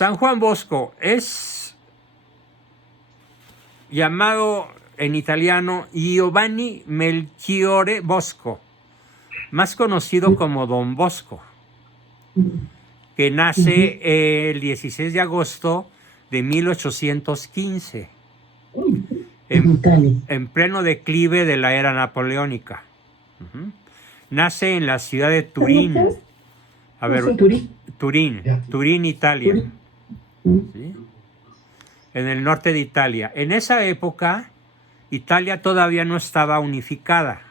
San Juan Bosco es llamado en italiano Giovanni Melchiorre Bosco, más conocido como Don Bosco, que nace el 16 de agosto de 1815, en pleno declive de la era napoleónica. Nace en la ciudad de Turín. A ver, Turín, Italia. ¿Sí? En el norte de Italia. En esa época, Italia todavía no estaba unificada.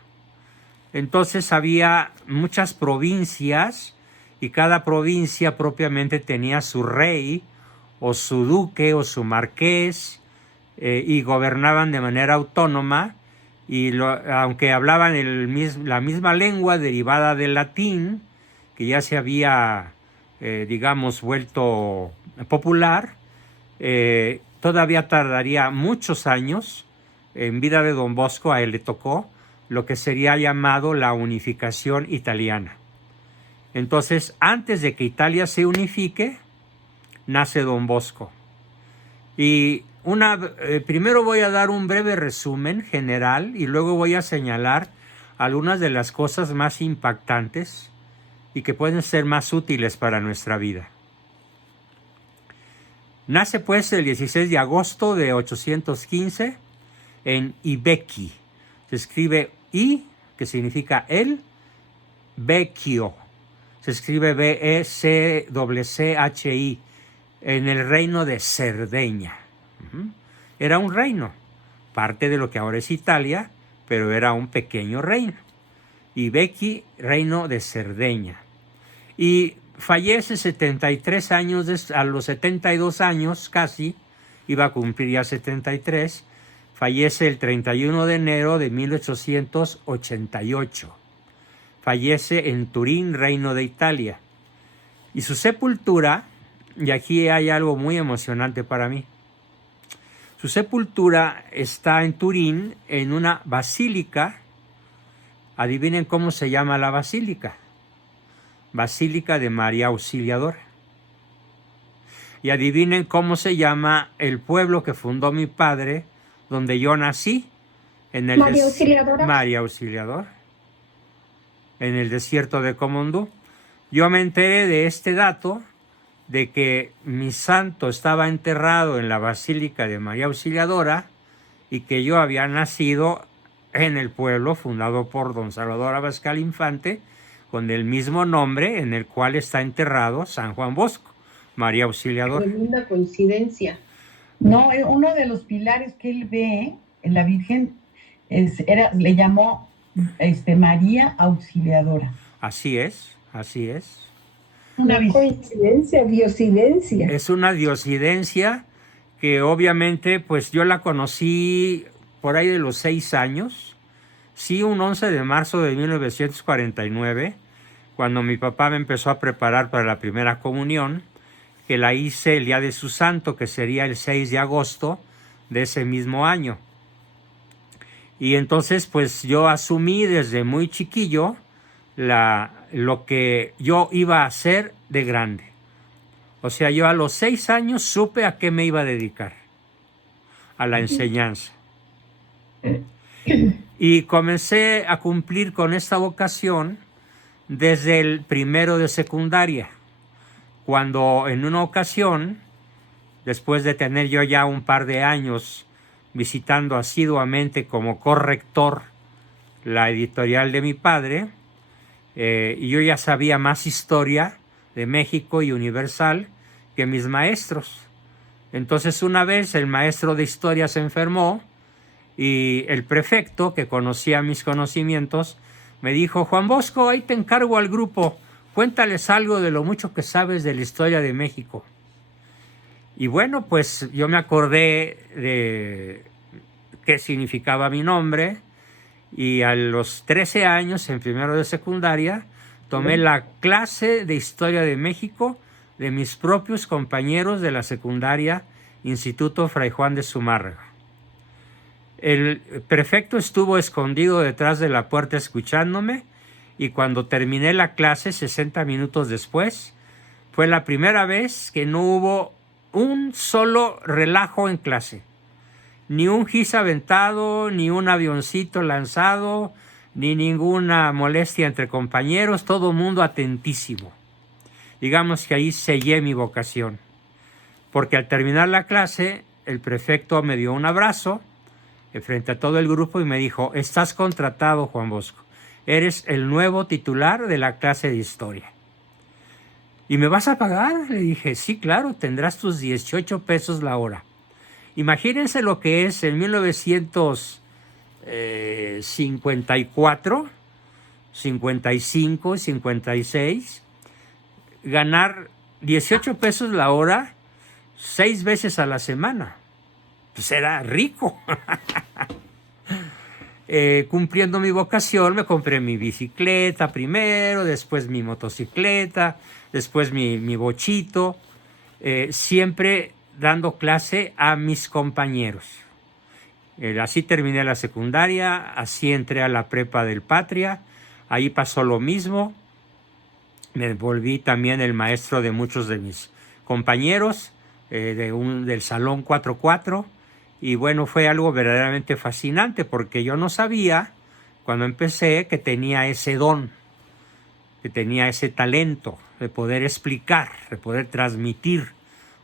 Entonces había muchas provincias y cada provincia propiamente tenía su rey o su duque o su marqués y gobernaban de manera autónoma y aunque hablaban la misma lengua derivada del latín, que ya se había, digamos, vuelto popular, todavía tardaría muchos años. En vida de Don Bosco a él le tocó lo que sería llamado la unificación italiana. Entonces, antes de que Italia se unifique, nace Don Bosco. Y primero voy a dar un breve resumen general y luego voy a señalar algunas de las cosas más impactantes y que pueden ser más útiles para nuestra vida. Nace pues el 16 de agosto de 815 en Ibecchi. Se escribe I, que significa el, Vecchio. Se escribe B-E-C-C-H-I, en el reino de Cerdeña. Era un reino, parte de lo que ahora es Italia, pero era un pequeño reino. Ibecchi, reino de Cerdeña. Y fallece 73 años, a los 72 años casi, iba a cumplir ya 73, fallece el 31 de enero de 1888. Fallece en Turín, reino de Italia. Y su sepultura, y aquí hay algo muy emocionante para mí, su sepultura está en Turín, en una basílica. Adivinen cómo se llama la basílica. Basílica de María Auxiliadora. Y adivinen cómo se llama el pueblo que fundó mi padre, donde yo nací, en el María Auxiliadora. María Auxiliadora, en el desierto de Comondú. Yo me enteré de este dato, de que mi santo estaba enterrado en la Basílica de María Auxiliadora y que yo había nacido en el pueblo fundado por don Salvador Abascal Infante, con el mismo nombre en el cual está enterrado San Juan Bosco, María Auxiliadora. Tremenda coincidencia. No, uno de los pilares que él ve en la Virgen le llamó María Auxiliadora. Así es, así es. Una coincidencia, diosidencia. Es una diosidencia que obviamente pues yo la conocí por ahí de los 6 años. Sí, un 11 de marzo de 1949, cuando mi papá me empezó a preparar para la primera comunión, que la hice el día de su santo, que sería el 6 de agosto de ese mismo año. Y entonces pues yo asumí desde muy chiquillo lo que yo iba a hacer de grande. O sea, yo a los 6 años supe a qué me iba a dedicar, a la enseñanza. Y comencé a cumplir con esta vocación desde el primero de secundaria, cuando en una ocasión, después de tener yo ya un par de años visitando asiduamente como corrector la editorial de mi padre, y yo ya sabía más historia de México y Universal que mis maestros. Entonces una vez el maestro de historia se enfermó y el prefecto, que conocía mis conocimientos, me dijo: Juan Bosco, ahí te encargo al grupo, cuéntales algo de lo mucho que sabes de la historia de México. Y bueno, pues yo me acordé de qué significaba mi nombre, y a los 13 años, en primero de secundaria, tomé la clase de Historia de México de mis propios compañeros de la secundaria Instituto Fray Juan de Zumárraga. El prefecto estuvo escondido detrás de la puerta escuchándome, y cuando terminé la clase, 60 minutos después, fue la primera vez que no hubo un solo relajo en clase. Ni un gis aventado, ni un avioncito lanzado, ni ninguna molestia entre compañeros, todo mundo atentísimo. Digamos que ahí sellé mi vocación, porque al terminar la clase, el prefecto me dio un abrazo frente a todo el grupo y me dijo: estás contratado, Juan Bosco, eres el nuevo titular de la clase de historia. ¿Y me vas a pagar? Le dije: sí, claro, tendrás tus 18 pesos la hora. Imagínense lo que es en 1954, 55, 56, ganar 18 pesos la hora 6 veces a la semana. Pues era rico. Cumpliendo mi vocación, me compré mi bicicleta primero, después mi motocicleta, después mi bochito, siempre dando clase a mis compañeros. Así terminé la secundaria, así entré a la prepa del Patria, ahí pasó lo mismo, me volví también el maestro de muchos de mis compañeros, del Salón 4-4, y bueno, fue algo verdaderamente fascinante porque yo no sabía cuando empecé que tenía ese don, que tenía ese talento de poder explicar, de poder transmitir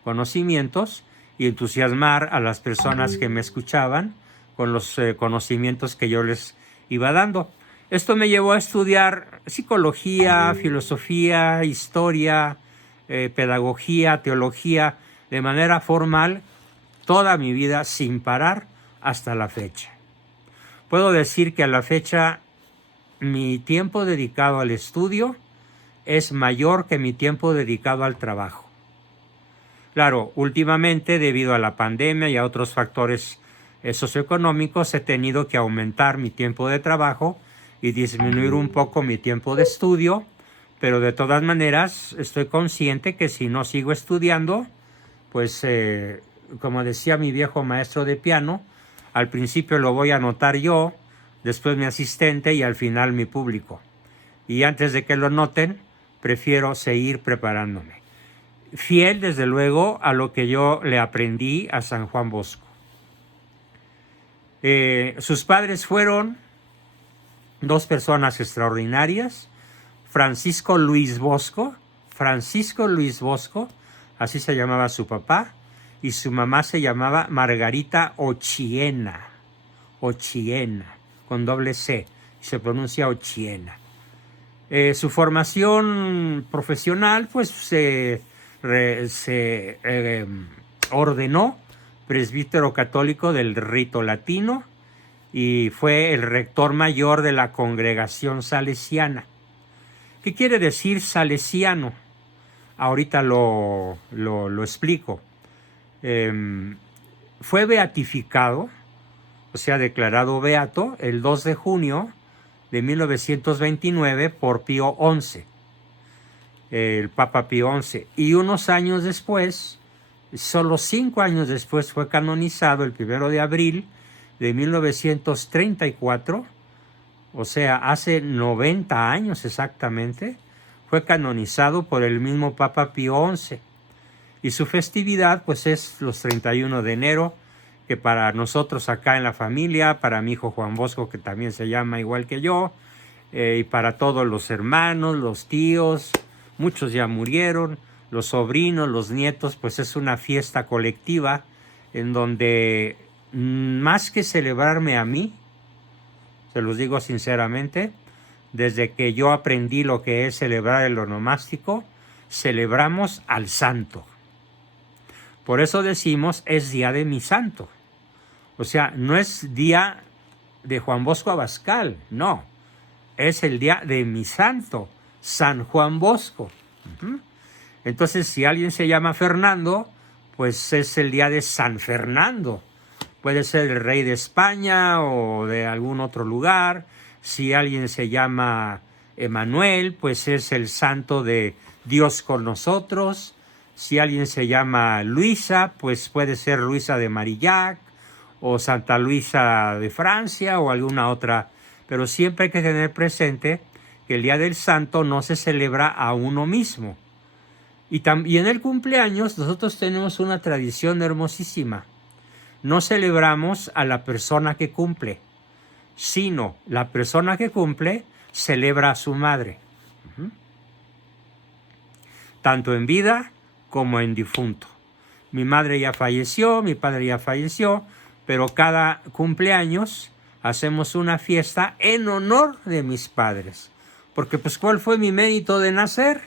conocimientos y entusiasmar a las personas que me escuchaban con los conocimientos que yo les iba dando. Esto me llevó a estudiar psicología, filosofía, historia, pedagogía, teología, de manera formal, toda mi vida sin parar hasta la fecha. Puedo decir que a la fecha mi tiempo dedicado al estudio es mayor que mi tiempo dedicado al trabajo. Claro, últimamente, debido a la pandemia y a otros factores socioeconómicos, he tenido que aumentar mi tiempo de trabajo y disminuir un poco mi tiempo de estudio, pero de todas maneras estoy consciente que si no sigo estudiando, pues como decía mi viejo maestro de piano, al principio lo voy a anotar yo, después mi asistente y al final mi público. Y antes de que lo noten, prefiero seguir preparándome. Fiel, desde luego, a lo que yo le aprendí a San Juan Bosco. Sus padres fueron dos personas extraordinarias, Francisco Luis Bosco, así se llamaba su papá, y su mamá se llamaba Margarita Ochiena, con doble C, se pronuncia Ochiena. Su formación profesional, pues se ordenó presbítero católico del rito latino y fue el rector mayor de la congregación salesiana. ¿Qué quiere decir salesiano? Ahorita lo explico. Fue beatificado, o sea, declarado beato, el 2 de junio de 1929 por Pío XI, el Papa Pío XI. Y unos años después, solo 5 años después, fue canonizado el 1 de abril de 1934, o sea, hace 90 años exactamente, fue canonizado por el mismo Papa Pío XI. Y su festividad, pues, es los 31 de enero, que para nosotros acá en la familia, para mi hijo Juan Bosco, que también se llama igual que yo, y para todos los hermanos, los tíos, muchos ya murieron, los sobrinos, los nietos, pues es una fiesta colectiva en donde más que celebrarme a mí, se los digo sinceramente, desde que yo aprendí lo que es celebrar el onomástico, celebramos al santo. Por eso decimos, es día de mi santo. O sea, no es día de Juan Bosco Abascal, no. Es el día de mi santo, San Juan Bosco. Entonces, si alguien se llama Fernando, pues es el día de San Fernando. Puede ser el rey de España o de algún otro lugar. Si alguien se llama Emanuel, pues es el santo de Dios con nosotros. Si alguien se llama Luisa, pues puede ser Luisa de Marillac o Santa Luisa de Francia o alguna otra. Pero siempre hay que tener presente que el Día del Santo no se celebra a uno mismo. Y en el cumpleaños nosotros tenemos una tradición hermosísima. No celebramos a la persona que cumple, sino la persona que cumple celebra a su madre. Tanto en vida como en difunto. Mi madre ya falleció, mi padre ya falleció, pero cada cumpleaños hacemos una fiesta en honor de mis padres. Porque pues ¿cuál fue mi mérito de nacer?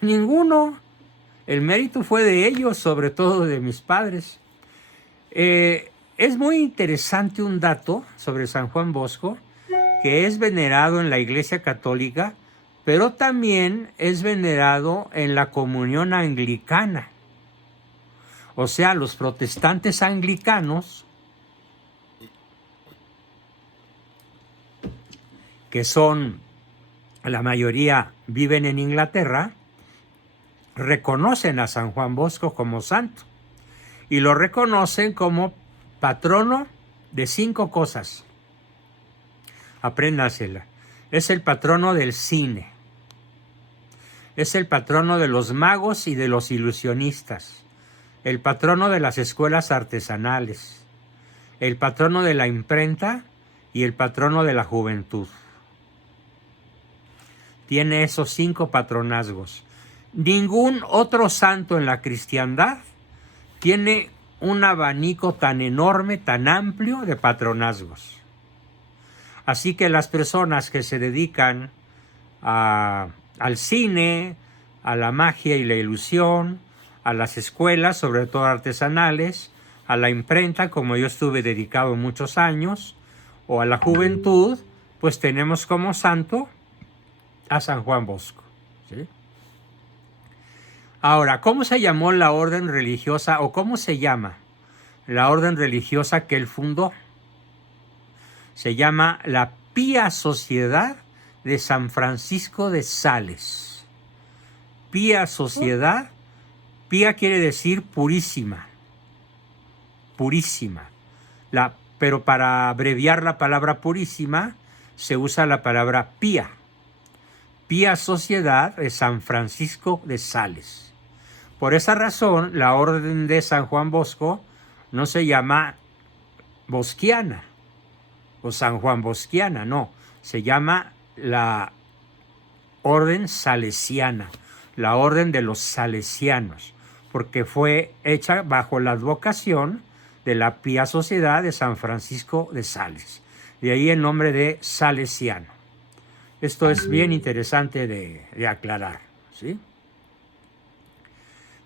Ninguno. El mérito fue de ellos, sobre todo de mis padres. Es muy interesante un dato sobre San Juan Bosco, que es venerado en la Iglesia Católica, pero también es venerado en la comunión anglicana. O sea, los protestantes anglicanos, que son, la mayoría viven en Inglaterra, reconocen a San Juan Bosco como santo y lo reconocen como patrono de 5 cosas. Apréndasela. Es el patrono del cine. Es el patrono de los magos y de los ilusionistas. El patrono de las escuelas artesanales. El patrono de la imprenta y el patrono de la juventud. Tiene esos 5 patronazgos. Ningún otro santo en la cristiandad tiene un abanico tan enorme, tan amplio de patronazgos. Así que las personas que se dedican al cine, a la magia y la ilusión, a las escuelas, sobre todo artesanales, a la imprenta, como yo estuve dedicado muchos años, o a la juventud, pues tenemos como santo a San Juan Bosco. ¿Sí? Ahora, ¿cómo se llamó la orden religiosa o cómo se llama la orden religiosa que él fundó? Se llama la Pía Sociedad de San Francisco de Sales. Pía Sociedad, pía quiere decir purísima, purísima. Pero para abreviar la palabra purísima se usa la palabra pía. Pía Sociedad de San Francisco de Sales. Por esa razón, la orden de San Juan Bosco no se llama bosquiana o San Juan Bosquiana, no. Se llama la orden salesiana, la orden de los salesianos, porque fue hecha bajo la advocación de la Pía Sociedad de San Francisco de Sales. De ahí el nombre de salesiano. Esto es bien interesante de aclarar, ¿sí?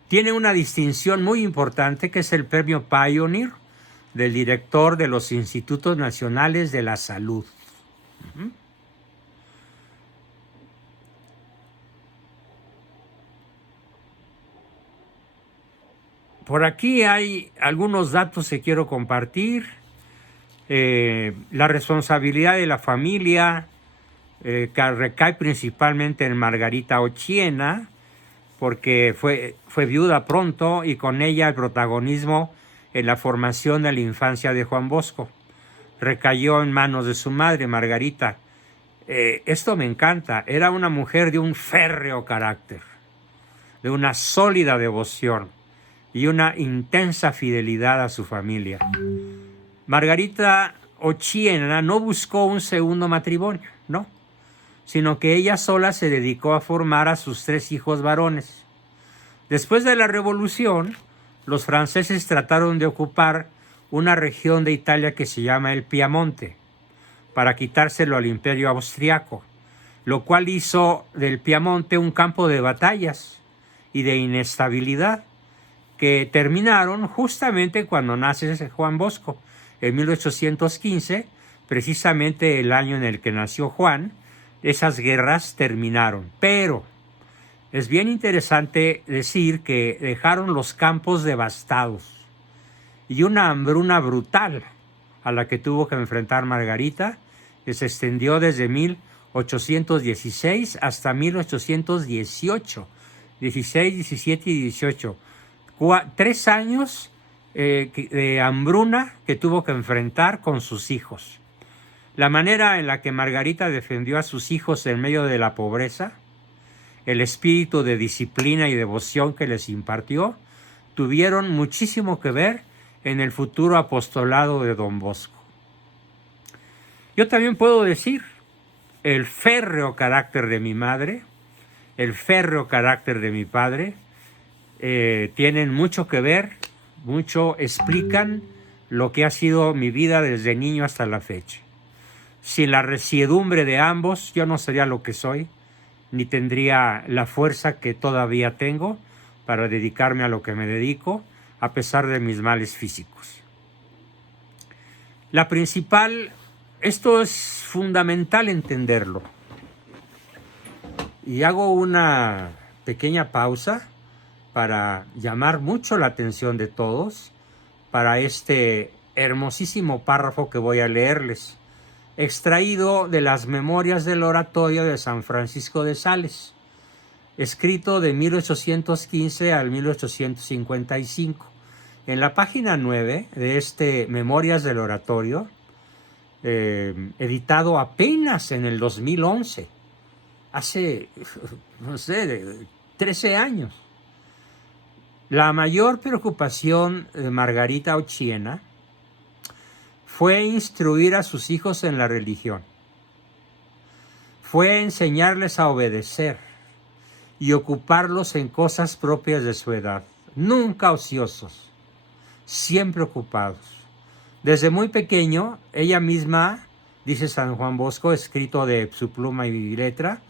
Tiene una distinción muy importante que es el premio Pioneer del director de los Institutos Nacionales de la Salud. Por aquí hay algunos datos que quiero compartir. La responsabilidad de la familia que recae principalmente en Margarita Ochiena, porque fue viuda pronto y con ella el protagonismo en la formación de la infancia de Juan Bosco. Recayó en manos de su madre, Margarita. Esto me encanta. Era una mujer de un férreo carácter, de una sólida devoción y una intensa fidelidad a su familia. Margarita Ochiena no buscó un segundo matrimonio, no, sino que ella sola se dedicó a formar a sus 3 hijos varones. Después de la Revolución, los franceses trataron de ocupar una región de Italia que se llama el Piamonte, para quitárselo al Imperio Austriaco, lo cual hizo del Piamonte un campo de batallas y de inestabilidad, que terminaron justamente cuando nace Juan Bosco, en 1815, precisamente el año en el que nació Juan. Esas guerras terminaron, pero es bien interesante decir que dejaron los campos devastados y una hambruna brutal a la que tuvo que enfrentar Margarita, que se extendió desde 1816 hasta 1818, 16, 17 y 18. 3 años de hambruna que tuvo que enfrentar con sus hijos. La manera en la que Margarita defendió a sus hijos en medio de la pobreza el espíritu de disciplina y devoción que les impartió, tuvieron muchísimo que ver en el futuro apostolado de Don Bosco. Yo también puedo decir, el férreo carácter de mi madre, el férreo carácter de mi padre, tienen mucho que ver, mucho explican lo que ha sido mi vida desde niño hasta la fecha. Sin la resiedumbre de ambos, yo no sería lo que soy, ni tendría la fuerza que todavía tengo para dedicarme a lo que me dedico, a pesar de mis males físicos. La principal, esto es fundamental entenderlo. Y hago una pequeña pausa para llamar mucho la atención de todos para este hermosísimo párrafo que voy a leerles, extraído de las Memorias del Oratorio de San Francisco de Sales, escrito de 1815 al 1855. En la página 9 de este Memorias del Oratorio, editado apenas en el 2011, hace, no sé, 13 años. La mayor preocupación de Margarita Ochiena fue instruir a sus hijos en la religión. Fue enseñarles a obedecer y ocuparlos en cosas propias de su edad, nunca ociosos, siempre ocupados. Desde muy pequeño, ella misma, dice San Juan Bosco, escrito de su pluma y letra,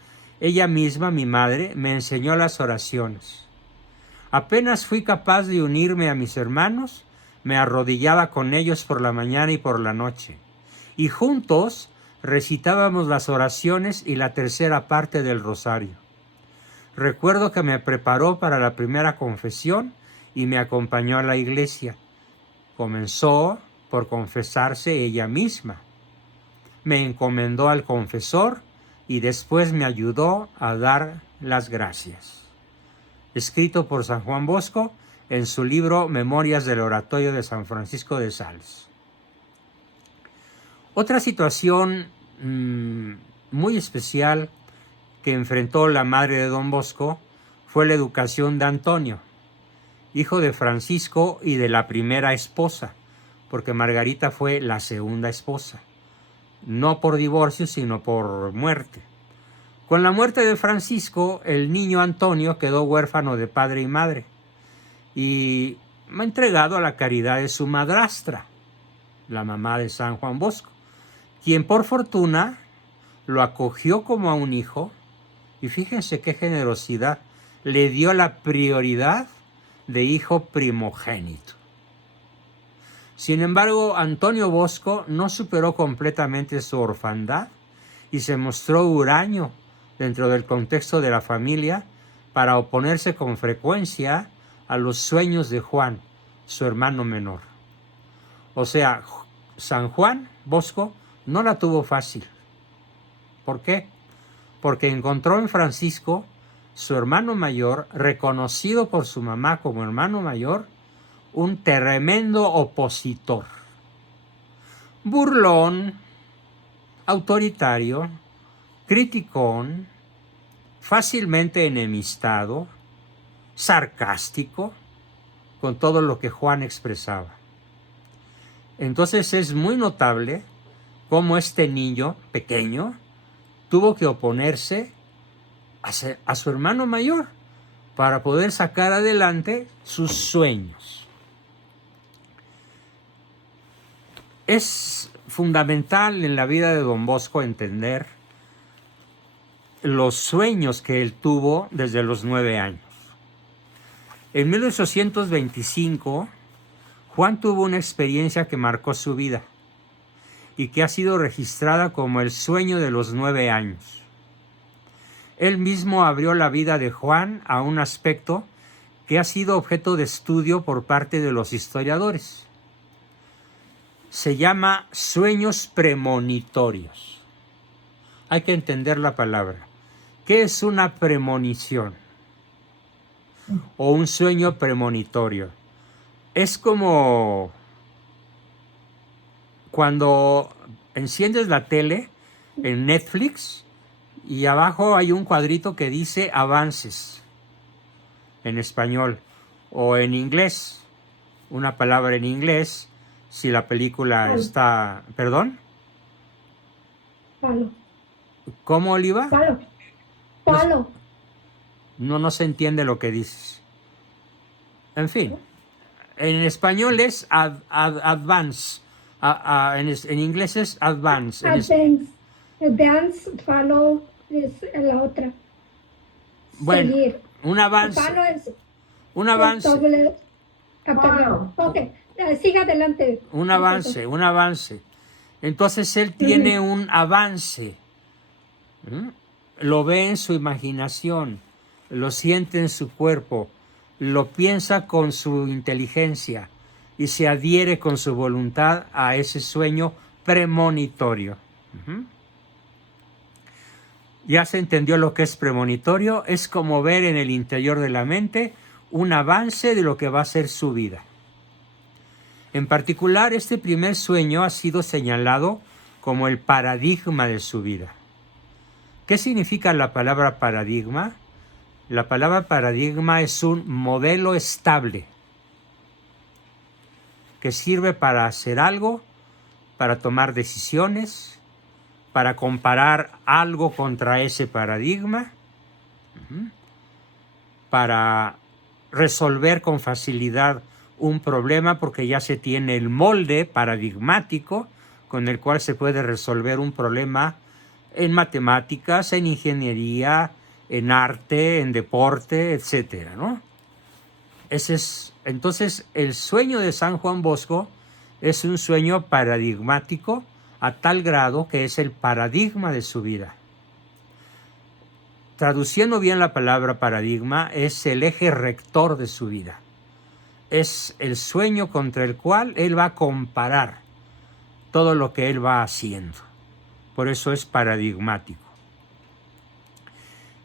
ella misma, mi madre, me enseñó las oraciones. Apenas fui capaz de unirme a mis hermanos, me arrodillaba con ellos por la mañana y por la noche, y juntos recitábamos las oraciones y la tercera parte del rosario. Recuerdo que me preparó para la primera confesión y me acompañó a la iglesia. Comenzó por confesarse ella misma. Me encomendó al confesor y después me ayudó a dar las gracias. Escrito por San Juan Bosco en su libro Memorias del Oratorio de San Francisco de Sales. Otra situación muy especial que enfrentó la madre de Don Bosco fue la educación de Antonio, hijo de Francisco y de la primera esposa, porque Margarita fue la segunda esposa, no por divorcio, sino por muerte. Con la muerte de Francisco, el niño Antonio quedó huérfano de padre y madre y entregado a la caridad de su madrastra, la mamá de San Juan Bosco, quien por fortuna lo acogió como a un hijo y fíjense qué generosidad, le dio la prioridad de hijo primogénito. Sin embargo, Antonio Bosco no superó completamente su orfandad y se mostró huraño dentro del contexto de la familia para oponerse con frecuencia a los sueños de Juan, su hermano menor. O sea, San Juan Bosco no la tuvo fácil. ¿Por qué? Porque encontró en Francisco, su hermano mayor, reconocido por su mamá como hermano mayor, un tremendo opositor. Burlón, autoritario, criticón, fácilmente enemistado, sarcástico con todo lo que Juan expresaba. Entonces es muy notable cómo este niño pequeño tuvo que oponerse a su hermano mayor para poder sacar adelante sus sueños. Es fundamental en la vida de Don Bosco entender los sueños que él tuvo desde los 9 años. En 1825, Juan tuvo una experiencia que marcó su vida y que ha sido registrada como el sueño de los 9 años. Él mismo abrió la vida de Juan a un aspecto que ha sido objeto de estudio por parte de los historiadores. Se llama sueños premonitorios. Hay que entender la palabra. ¿Qué es una premonición? O un sueño premonitorio. Es como cuando enciendes la tele en Netflix y abajo hay un cuadrito que dice avances en español o en inglés, una palabra en inglés, si la película está... ¿Perdón? Palo. ¿Cómo, Oliva? Palo. Palo. No se entiende lo que dices. En fin, en español es advance, en inglés es advance. Advance, follow es la otra. Bueno, seguir. Un avance. Follow es Un avance. doble. Perdón. Ok, siga adelante. Un avance. Entonces él tiene un avance. Lo ve en su imaginación, lo siente en su cuerpo, lo piensa con su inteligencia y se adhiere con su voluntad a ese sueño premonitorio. ¿Ya se entendió lo que es premonitorio? Es como ver en el interior de la mente un avance de lo que va a ser su vida. En particular, este primer sueño ha sido señalado como el paradigma de su vida. ¿Qué significa la palabra paradigma? La palabra paradigma es un modelo estable que sirve para hacer algo, para tomar decisiones, para comparar algo contra ese paradigma, para resolver con facilidad un problema porque ya se tiene el molde paradigmático con el cual se puede resolver un problema en matemáticas, en ingeniería, en arte, en deporte, etcétera, ¿no? Entonces, el sueño de San Juan Bosco es un sueño paradigmático a tal grado que es el paradigma de su vida. Traduciendo bien la palabra paradigma, es el eje rector de su vida. Es el sueño contra el cual él va a comparar todo lo que él va haciendo. Por eso es paradigmático.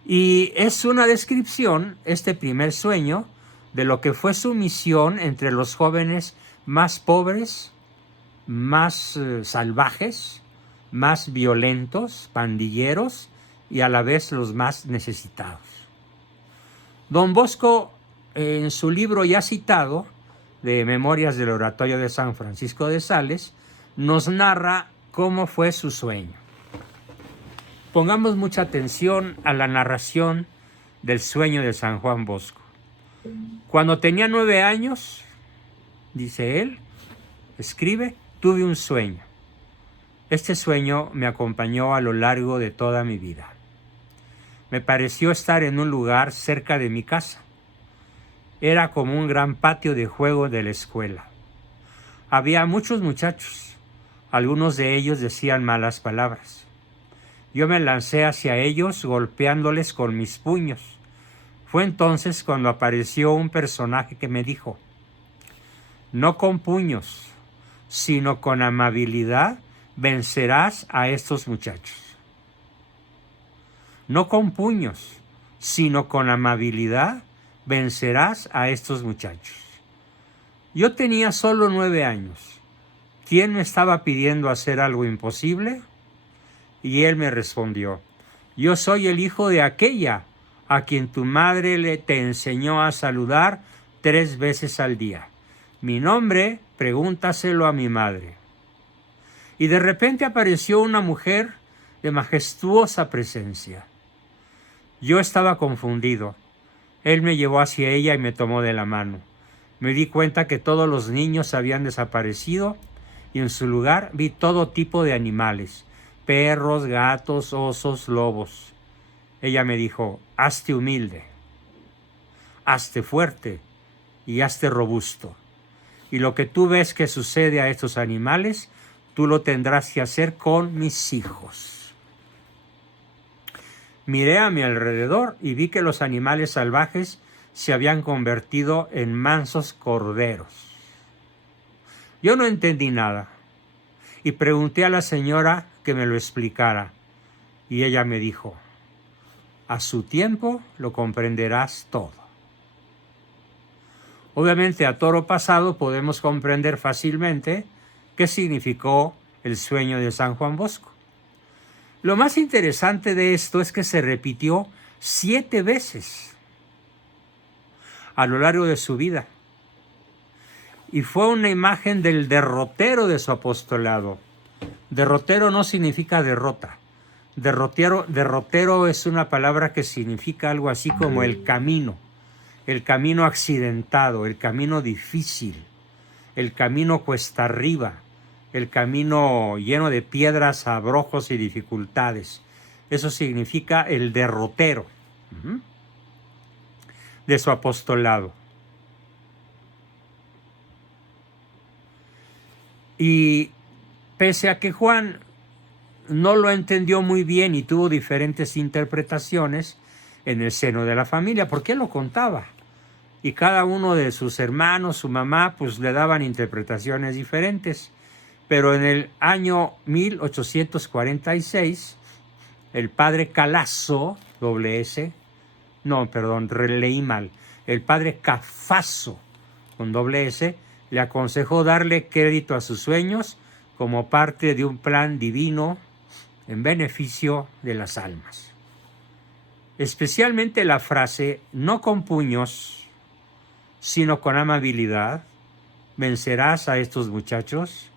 Y es una descripción, este primer sueño, de lo que fue su misión entre los jóvenes más pobres, más salvajes, más violentos, pandilleros y a la vez los más necesitados. Don Bosco, en su libro ya citado, de Memorias del Oratorio de San Francisco de Sales, nos narra cómo fue su sueño. Pongamos mucha atención a la narración del sueño de San Juan Bosco. Cuando tenía 9 años, dice él, escribe, tuve un sueño. Este sueño me acompañó a lo largo de toda mi vida. Me pareció estar en un lugar cerca de mi casa. Era como un gran patio de juego de la escuela. Había muchos muchachos. Algunos de ellos decían malas palabras. Yo me lancé hacia ellos golpeándoles con mis puños. Fue entonces cuando apareció un personaje que me dijo, no con puños, sino con amabilidad vencerás a estos muchachos. No con puños, sino con amabilidad vencerás a estos muchachos. Yo tenía solo 9 años. ¿Quién me estaba pidiendo hacer algo imposible? Y él me respondió, yo soy el hijo de aquella a quien tu madre te enseñó a saludar 3 veces al día. Mi nombre, pregúntaselo a mi madre. Y de repente apareció una mujer de majestuosa presencia. Yo estaba confundido. Él me llevó hacia ella y me tomó de la mano. Me di cuenta que todos los niños habían desaparecido y en su lugar vi todo tipo de animales, perros, gatos, osos, lobos. Ella me dijo, hazte humilde, hazte fuerte y hazte robusto. Y lo que tú ves que sucede a estos animales, tú lo tendrás que hacer con mis hijos. Miré a mi alrededor y vi que los animales salvajes se habían convertido en mansos corderos. Yo no entendí nada y pregunté a la señora que me lo explicara. Y ella me dijo, a su tiempo lo comprenderás todo. Obviamente a toro pasado podemos comprender fácilmente qué significó el sueño de San Juan Bosco. Lo más interesante de esto es que se repitió 7 veces a lo largo de su vida. Y fue una imagen del derrotero de su apostolado. Derrotero no significa derrota. Derrotero es una palabra que significa algo así como el camino accidentado, el camino difícil, el camino cuesta arriba, el camino lleno de piedras, abrojos y dificultades. Eso significa el derrotero de su apostolado. Y pese a que Juan no lo entendió muy bien y tuvo diferentes interpretaciones en el seno de la familia, porque él lo contaba. Y cada uno de sus hermanos, su mamá, pues le daban interpretaciones diferentes. Pero en el año 1846, el padre Calasso, leí mal, el padre Cafasso, con S, le aconsejó darle crédito a sus sueños como parte de un plan divino en beneficio de las almas. Especialmente la frase, no con puños, sino con amabilidad, vencerás a estos muchachos,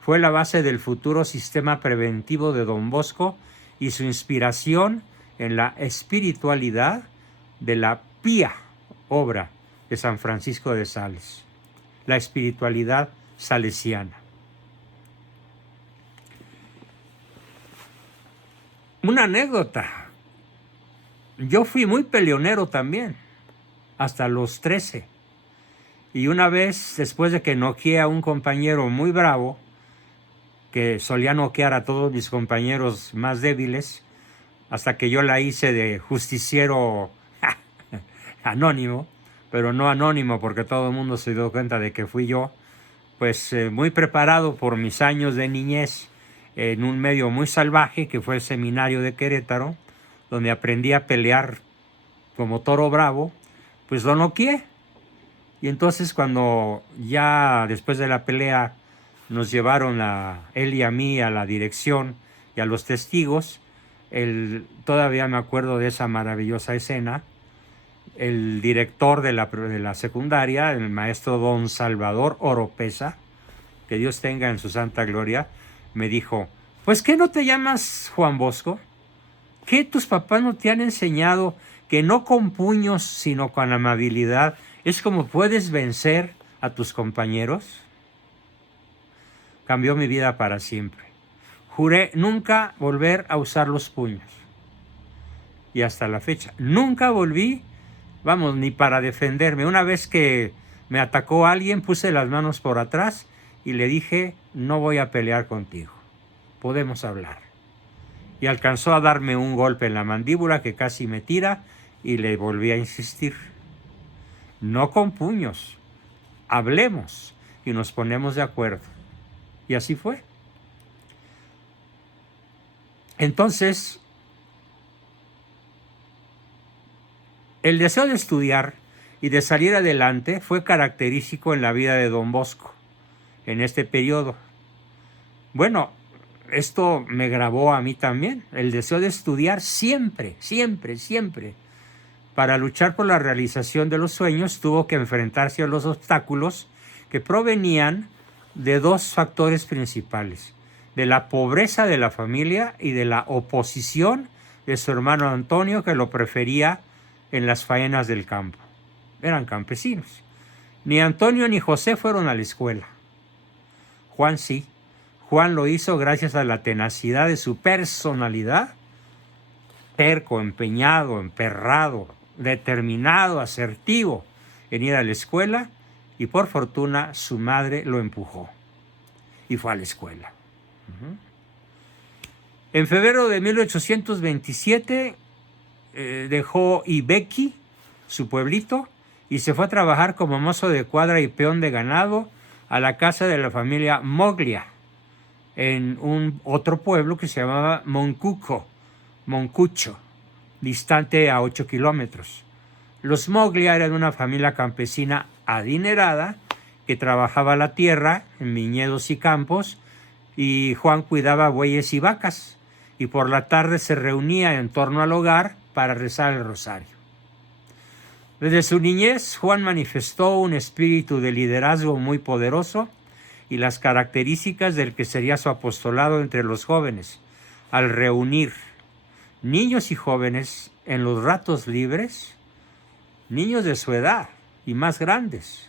fue la base del futuro sistema preventivo de Don Bosco y su inspiración en la espiritualidad de la pía obra de San Francisco de Sales, la espiritualidad salesiana. Una anécdota. Yo fui muy peleonero también, hasta los 13. Y una vez, después de que noqueé a un compañero muy bravo, que solía noquear a todos mis compañeros más débiles, hasta que yo la hice de justiciero anónimo, pero no anónimo porque todo el mundo se dio cuenta de que fui yo, pues muy preparado por mis años de niñez en un medio muy salvaje que fue el seminario de Querétaro, donde aprendí a pelear como toro bravo, pues lo noqueé. Y entonces cuando ya después de la pelea nos llevaron a él y a mí a la dirección y a los testigos, todavía me acuerdo de esa maravillosa escena, el director de la secundaria, el maestro don Salvador Oropesa, que Dios tenga en su santa gloria, me dijo, pues ¿qué no te llamas Juan Bosco? ¿Qué tus papás no te han enseñado que no con puños sino con amabilidad es como puedes vencer a tus compañeros? Cambió mi vida para siempre. Juré nunca volver a usar los puños. Y hasta la fecha, nunca volví, ni para defenderme. Una vez que me atacó alguien, puse las manos por atrás y le dije, no voy a pelear contigo. Podemos hablar. Y alcanzó a darme un golpe en la mandíbula que casi me tira y le volví a insistir. No con puños. Hablemos y nos ponemos de acuerdo. Y así fue. Entonces, el deseo de estudiar y de salir adelante fue característico en la vida de Don Bosco en este periodo. Bueno, esto me grabó a mí también, el deseo de estudiar siempre. Para luchar por la realización de los sueños tuvo que enfrentarse a los obstáculos que provenían de 2 factores principales, de la pobreza de la familia y de la oposición de su hermano Antonio, que lo prefería en las faenas del campo. Eran campesinos. Ni Antonio ni José fueron a la escuela. Juan sí. Juan lo hizo gracias a la tenacidad de su personalidad, terco, empeñado, emperrado, determinado, asertivo en ir a la escuela, y por fortuna su madre lo empujó y fue a la escuela. En febrero de 1827 dejó Ibequi, su pueblito, y se fue a trabajar como mozo de cuadra y peón de ganado a la casa de la familia Moglia, en otro pueblo que se llamaba Moncucho, distante a 8 kilómetros. Los Moglia eran una familia campesina adinerada que trabajaba la tierra en viñedos y campos, y Juan cuidaba bueyes y vacas, y por la tarde se reunía en torno al hogar para rezar el rosario. Desde su niñez, Juan manifestó un espíritu de liderazgo muy poderoso y las características del que sería su apostolado entre los jóvenes, al reunir niños y jóvenes en los ratos libres, niños de su edad y más grandes.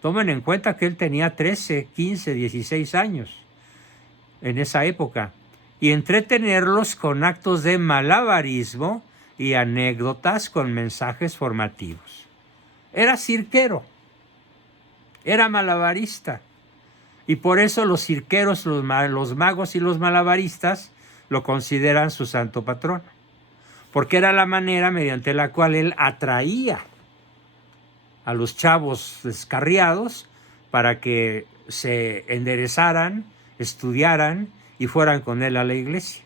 Tomen en cuenta que él tenía 13, 15, 16 años en esa época, y entretenerlos con actos de malabarismo y anécdotas con mensajes formativos. Era cirquero, era malabarista, y por eso los cirqueros, los magos y los malabaristas lo consideran su santo patrono, porque era la manera mediante la cual él atraía a los chavos descarriados para que se enderezaran, estudiaran y fueran con él a la iglesia.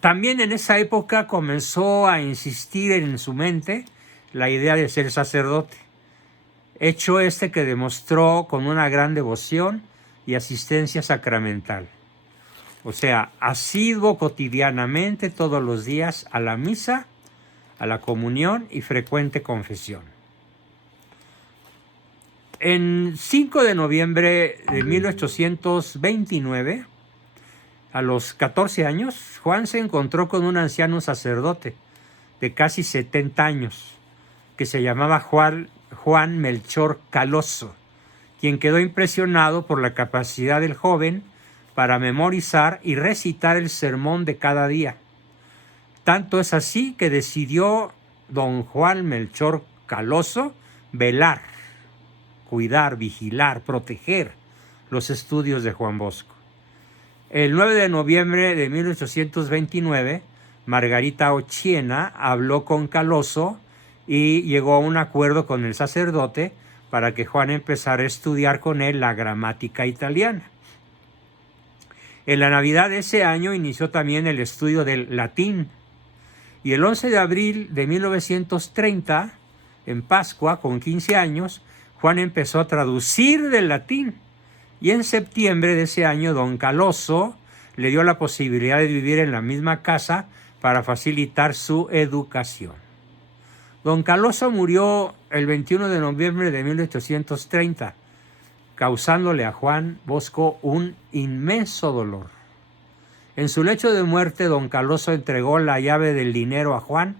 También en esa época comenzó a insistir en su mente la idea de ser sacerdote, hecho que demostró con una gran devoción y asistencia sacramental. O sea, asiduo cotidianamente todos los días a la misa, a la comunión y frecuente confesión. En 5 de noviembre de 1829, a los 14 años, Juan se encontró con un anciano sacerdote de casi 70 años, que se llamaba Juan Melchor Caloso, quien quedó impresionado por la capacidad del joven para memorizar y recitar el sermón de cada día. Tanto es así que decidió don Juan Melchor Caloso velar, cuidar, vigilar, proteger los estudios de Juan Bosco. El 9 de noviembre de 1829, Margarita Ochiena habló con Caloso y llegó a un acuerdo con el sacerdote para que Juan empezara a estudiar con él la gramática italiana. En la Navidad de ese año inició también el estudio del latín, y el 11 de abril de 1930, en Pascua, con 15 años, Juan empezó a traducir del latín, y en septiembre de ese año don Caloso le dio la posibilidad de vivir en la misma casa para facilitar su educación. Don Caloso murió el 21 de noviembre de 1830, causándole a Juan Bosco un inmenso dolor. En su lecho de muerte, don Caloso entregó la llave del dinero a Juan,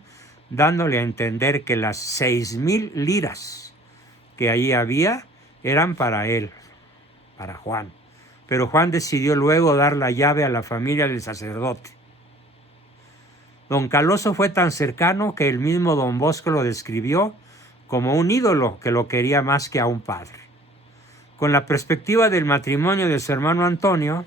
dándole a entender que las 6,000 liras que allí había eran para él, para Juan. Pero Juan decidió luego dar la llave a la familia del sacerdote. Don Caloso fue tan cercano que el mismo don Bosco lo describió como un ídolo que lo quería más que a un padre. Con la perspectiva del matrimonio de su hermano Antonio,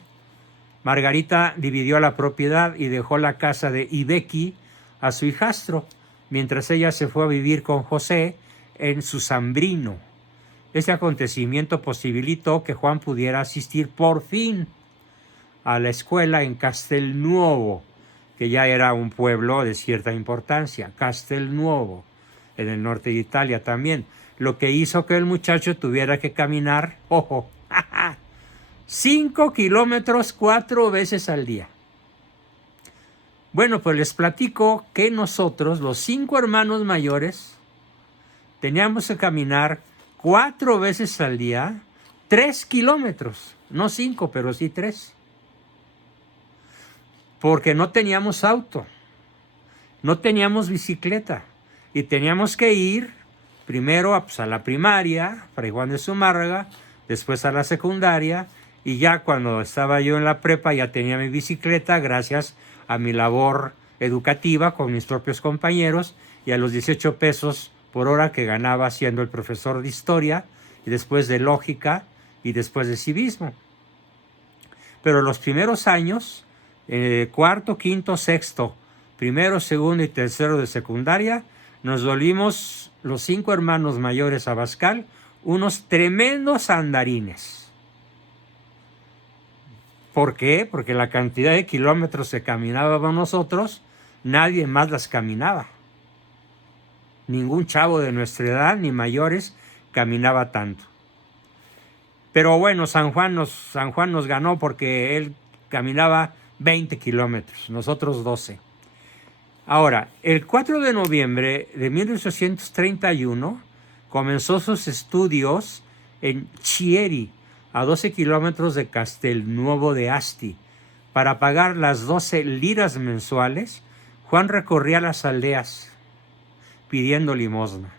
Margarita dividió la propiedad y dejó la casa de Ibequi a su hijastro, mientras ella se fue a vivir con José en Susambrino. Este acontecimiento posibilitó que Juan pudiera asistir por fin a la escuela en Castelnuovo, que ya era un pueblo de cierta importancia, Castelnuovo, en el norte de Italia también, lo que hizo que el muchacho tuviera que caminar, 5 kilómetros 4 veces al día. Bueno, pues les platico que nosotros, los 5 hermanos mayores, teníamos que caminar 4 veces al día, 3 kilómetros, no 5, pero sí 3. Porque no teníamos auto, no teníamos bicicleta, y teníamos que ir primero a la primaria, Fray Juan de Zumárraga, después a la secundaria, y ya cuando estaba yo en la prepa ya tenía mi bicicleta gracias a mi labor educativa con mis propios compañeros y a los 18 pesos por hora que ganaba siendo el profesor de historia y después de lógica y después de civismo. Pero los primeros años, cuarto, quinto, sexto, primero, segundo y tercero de secundaria, nos volvimos los 5 hermanos mayores Abascal unos tremendos andarines. ¿Por qué? Porque la cantidad de kilómetros que caminábamos nosotros, nadie más las caminaba. Ningún chavo de nuestra edad, ni mayores, caminaba tanto. Pero bueno, San Juan nos ganó porque él caminaba 20 kilómetros, nosotros 12. Ahora, el 4 de noviembre de 1831 comenzó sus estudios en Chieri, a 12 kilómetros de Castelnuovo de Asti. Para pagar las 12 liras mensuales, Juan recorría las aldeas pidiendo limosna.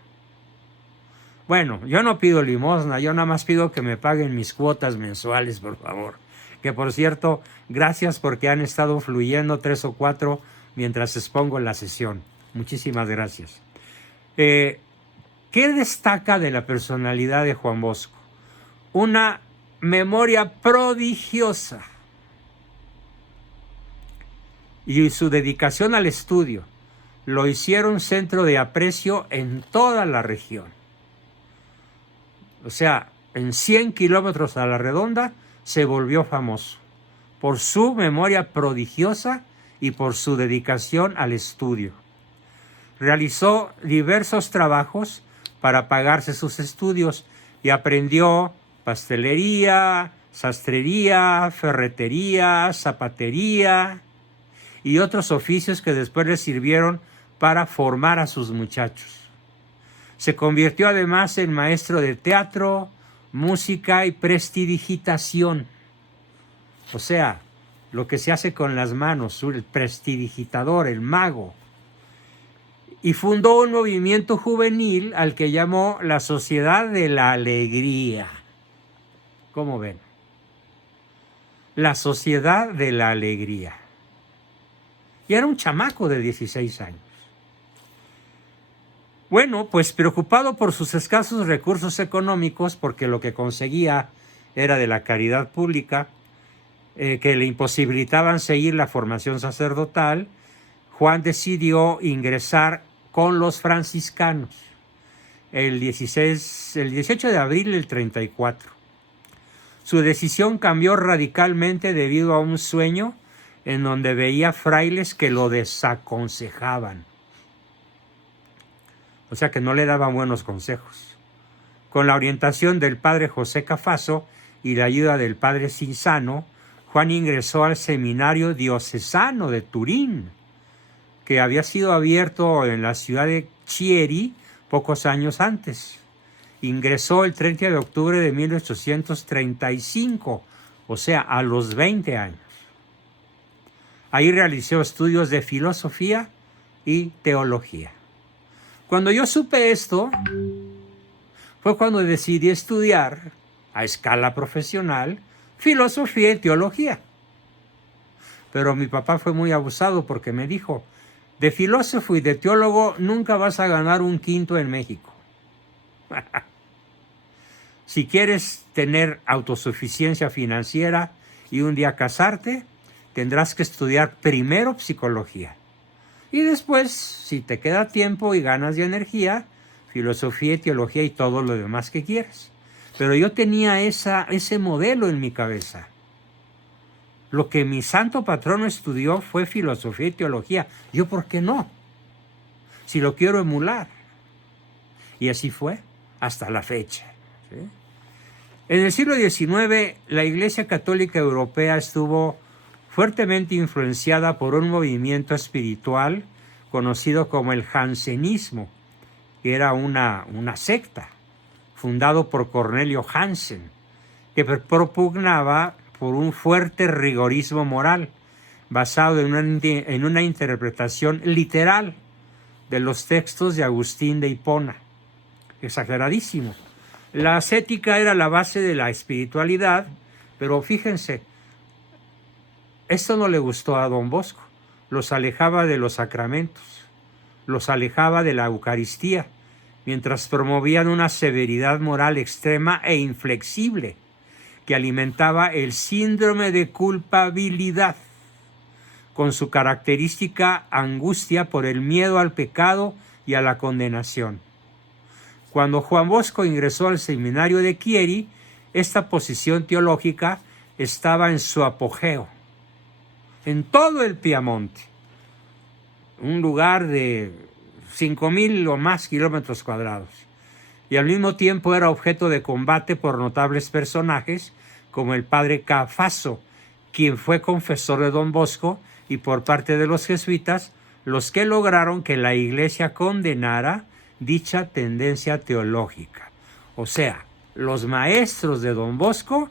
Bueno, yo no pido limosna, yo nada más pido que me paguen mis cuotas mensuales, por favor. Que por cierto, gracias porque han estado fluyendo 3 o 4 mientras expongo la sesión. Muchísimas gracias. ¿Qué destaca de la personalidad de Juan Bosco? Una memoria prodigiosa y su dedicación al estudio lo hicieron centro de aprecio en toda la región. O sea, en 100 kilómetros a la redonda se volvió famoso por su memoria prodigiosa y por su dedicación al estudio. Realizó diversos trabajos para pagarse sus estudios y aprendió pastelería, sastrería, ferretería, zapatería y otros oficios que después le sirvieron para formar a sus muchachos. Se convirtió además en maestro de teatro, música y prestidigitación. O sea, lo que se hace con las manos, el prestidigitador, el mago. Y fundó un movimiento juvenil al que llamó la Sociedad de la Alegría. ¿Cómo ven? La Sociedad de la Alegría. Y era un chamaco de 16 años. Bueno, pues preocupado por sus escasos recursos económicos, porque lo que conseguía era de la caridad pública, que le imposibilitaban seguir la formación sacerdotal, Juan decidió ingresar con los franciscanos el 18 de abril del 34. Su decisión cambió radicalmente debido a un sueño en donde veía frailes que lo desaconsejaban. O sea que no le daban buenos consejos. Con la orientación del padre José Cafaso y la ayuda del padre Cinzano, Juan ingresó al seminario diocesano de Turín, que había sido abierto en la ciudad de Chieri pocos años antes. Ingresó el 30 de octubre de 1835, o sea, a los 20 años. Ahí realizó estudios de filosofía y teología. Cuando yo supe esto, fue cuando decidí estudiar a escala profesional filosofía y teología. Pero mi papá fue muy abusado porque me dijo, de filósofo y de teólogo nunca vas a ganar un quinto en México. Si quieres tener autosuficiencia financiera y un día casarte, tendrás que estudiar primero psicología. Y después, si te queda tiempo y ganas de energía, filosofía y teología y todo lo demás que quieras. Pero yo tenía ese modelo en mi cabeza. Lo que mi santo patrono estudió fue filosofía y teología. ¿Yo por qué no? Si lo quiero emular. Y así fue hasta la fecha. ¿Sí? En el siglo XIX, la Iglesia Católica Europea estuvo fuertemente influenciada por un movimiento espiritual conocido como el jansenismo, que era una secta fundado por Cornelio Hansen, que propugnaba por un fuerte rigorismo moral basado en una interpretación literal de los textos de Agustín de Hipona. Exageradísimo. La ascética era la base de la espiritualidad, pero fíjense, esto no le gustó a Don Bosco. Los alejaba de los sacramentos, los alejaba de la Eucaristía, mientras promovían una severidad moral extrema e inflexible que alimentaba el síndrome de culpabilidad, con su característica angustia por el miedo al pecado y a la condenación. Cuando Juan Bosco ingresó al seminario de Chieri, esta posición teológica estaba en su apogeo. En todo el Piamonte, un lugar de 5,000 o más kilómetros cuadrados. y al mismo tiempo era objeto de combate por notables personajes como el padre Cafaso, quien fue confesor de Don Bosco, y por parte de los jesuitas, los que lograron que la Iglesia condenara dicha tendencia teológica. O sea, los maestros de Don Bosco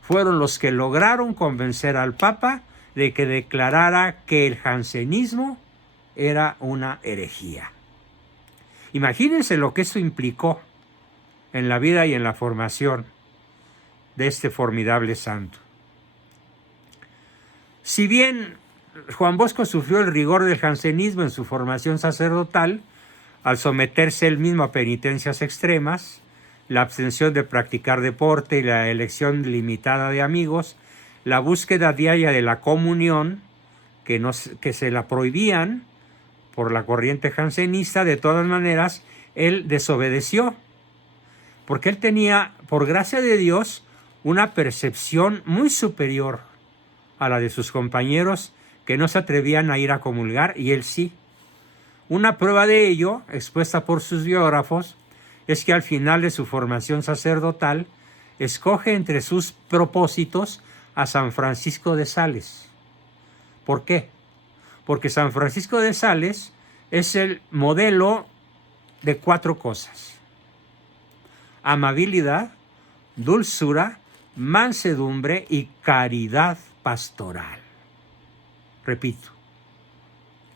fueron los que lograron convencer al Papa de que declarara que el jansenismo era una herejía. Imagínense lo que eso implicó en la vida y en la formación de este formidable santo. Si bien Juan Bosco sufrió el rigor del jansenismo en su formación sacerdotal, al someterse él mismo a penitencias extremas, la abstención de practicar deporte y la elección limitada de amigos, la búsqueda diaria de la comunión, que se la prohibían por la corriente jansenista, de todas maneras, él desobedeció, porque él tenía, por gracia de Dios, una percepción muy superior a la de sus compañeros que no se atrevían a ir a comulgar, y él sí. Una prueba de ello, expuesta por sus biógrafos, es que al final de su formación sacerdotal, escoge entre sus propósitos a San Francisco de Sales. ¿Por qué? Porque San Francisco de Sales es el modelo de 4 cosas: amabilidad, dulzura, mansedumbre y caridad pastoral. Repito,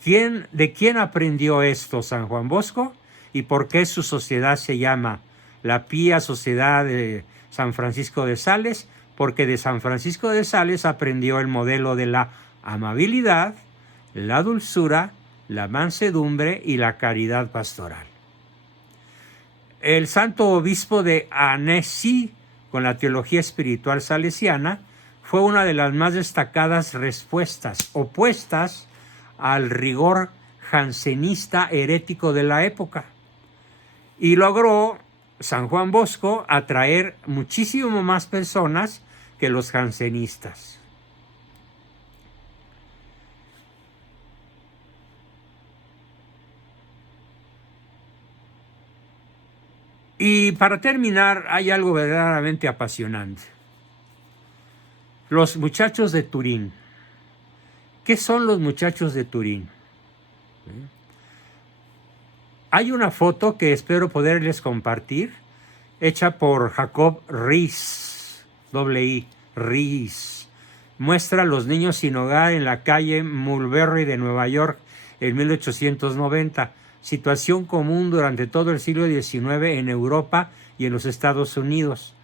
¿de quién aprendió esto San Juan Bosco? ¿Y por qué su sociedad se llama la Pía Sociedad de San Francisco de Sales? Porque de San Francisco de Sales aprendió el modelo de la amabilidad, la dulzura, la mansedumbre y la caridad pastoral. El santo obispo de Annecy, con la teología espiritual salesiana, fue una de las más destacadas respuestas opuestas al rigor jansenista herético de la época. Y logró San Juan Bosco atraer muchísimo más personas que los jansenistas. Y para terminar, hay algo verdaderamente apasionante. Los muchachos de Turín. ¿Qué son los muchachos de Turín? Hay una foto que espero poderles compartir, hecha por Jacob Riis, I, Riis. Muestra a los niños sin hogar en la calle Mulberry de Nueva York en 1890, situación común durante todo el siglo XIX en Europa y en los Estados Unidos.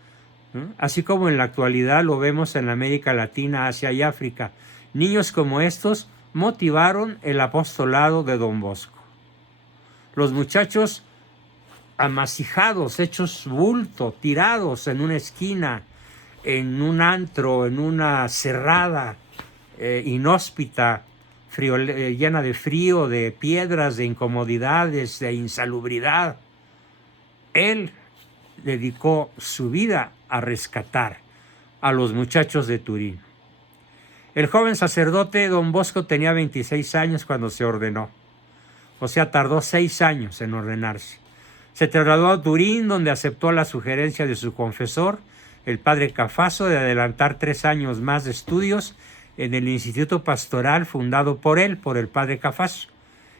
Así como en la actualidad lo vemos en América Latina, Asia y África. Niños como estos motivaron el apostolado de Don Bosco. Los muchachos amasijados, hechos bulto, tirados en una esquina, en un antro, en una cerrada, inhóspita, llena de frío, de piedras, de incomodidades, de insalubridad. Él dedicó su vida a rescatar a los muchachos de Turín. El joven sacerdote Don Bosco tenía 26 años cuando se ordenó. O sea, tardó 6 años en ordenarse. Se trasladó a Turín, donde aceptó la sugerencia de su confesor, el padre Cafaso, de adelantar 3 años más de estudios en el instituto pastoral fundado por él, por el padre Cafaso,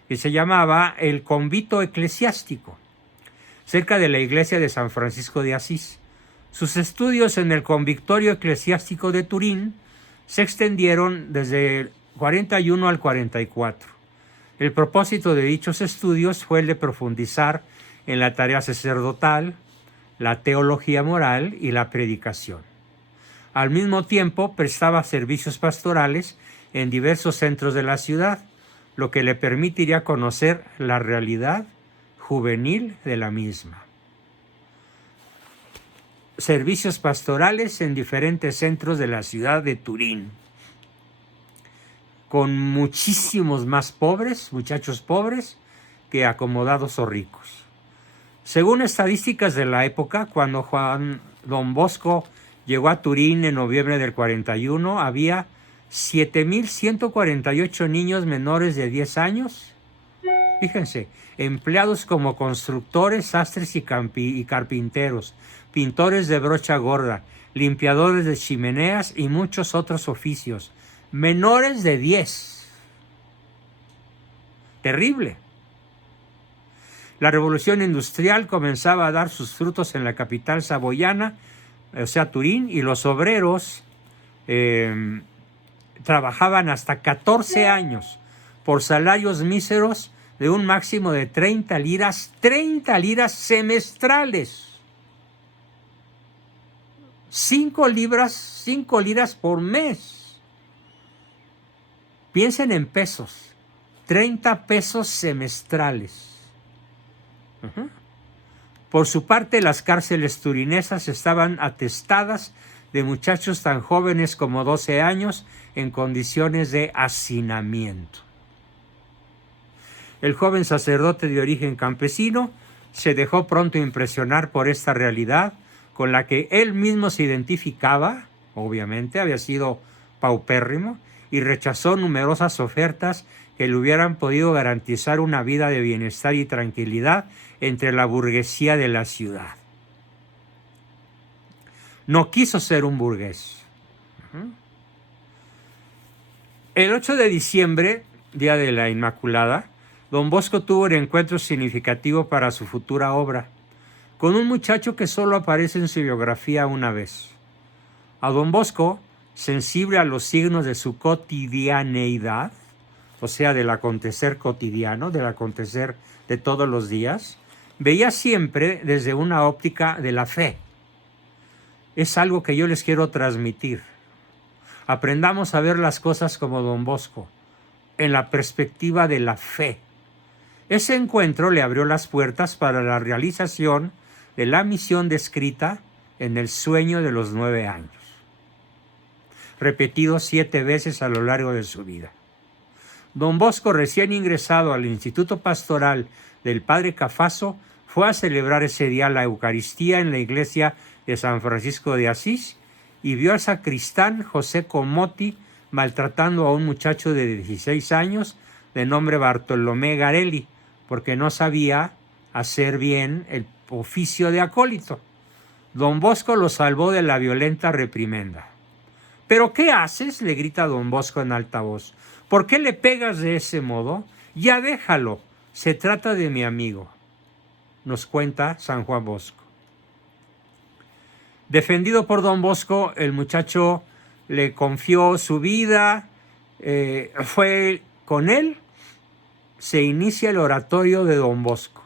que se llamaba el Convito Eclesiástico, cerca de la iglesia de San Francisco de Asís. Sus estudios en el Convictorio Eclesiástico de Turín se extendieron desde el 41 al 44. El propósito de dichos estudios fue el de profundizar en la tarea sacerdotal, la teología moral y la predicación. Al mismo tiempo, prestaba servicios pastorales en diversos centros de la ciudad, lo que le permitiría conocer la realidad juvenil de la misma. Servicios pastorales en diferentes centros de la ciudad de Turín, con muchísimos más pobres, muchachos pobres, que acomodados o ricos. Según estadísticas de la época, cuando Don Bosco llegó a Turín en noviembre del 41, había 7.148 niños menores de 10 años Fíjense, empleados como constructores, sastres y carpinteros, pintores de brocha gorda, limpiadores de chimeneas y muchos otros oficios. Menores de 10. Terrible. La revolución industrial comenzaba a dar sus frutos en la capital saboyana, o sea, Turín, y los obreros trabajaban hasta 14 años por salarios míseros de un máximo de 30 liras semestrales. 5 liras por mes. Piensen en pesos. 30 pesos semestrales. Por su parte, las cárceles turinesas estaban atestadas de muchachos tan jóvenes como 12 años en condiciones de hacinamiento. El joven sacerdote de origen campesino se dejó pronto impresionar por esta realidad con la que él mismo se identificaba, obviamente había sido paupérrimo, y rechazó numerosas ofertas que le hubieran podido garantizar una vida de bienestar y tranquilidad entre la burguesía de la ciudad. No quiso ser un burgués. El 8 de diciembre, día de la Inmaculada, don Bosco tuvo un encuentro significativo para su futura obra, con un muchacho que solo aparece en su biografía una vez. A don Bosco, sensible a los signos de su cotidianeidad, o sea, del acontecer cotidiano, del acontecer de todos los días, veía siempre desde una óptica de la fe. Es algo que yo les quiero transmitir. Aprendamos a ver las cosas como don Bosco, en la perspectiva de la fe. Ese encuentro le abrió las puertas para la realización de la misión descrita en el sueño de los 9 años, repetido 7 veces a lo largo de su vida. Don Bosco, recién ingresado al Instituto Pastoral del Padre Cafaso, fue a celebrar ese día la Eucaristía en la iglesia de San Francisco de Asís y vio al sacristán José Comotti maltratando a un muchacho de 16 años de nombre Bartolomé Garelli, porque no sabía hacer bien el oficio de acólito. Don Bosco lo salvó de la violenta reprimenda. ¿Pero qué haces?, le grita don Bosco en alta voz. ¿Por qué le pegas de ese modo? Ya déjalo, se trata de mi amigo, nos cuenta San Juan Bosco. Defendido por don Bosco, el muchacho le confió su vida, fue con él, se inicia el oratorio de don Bosco,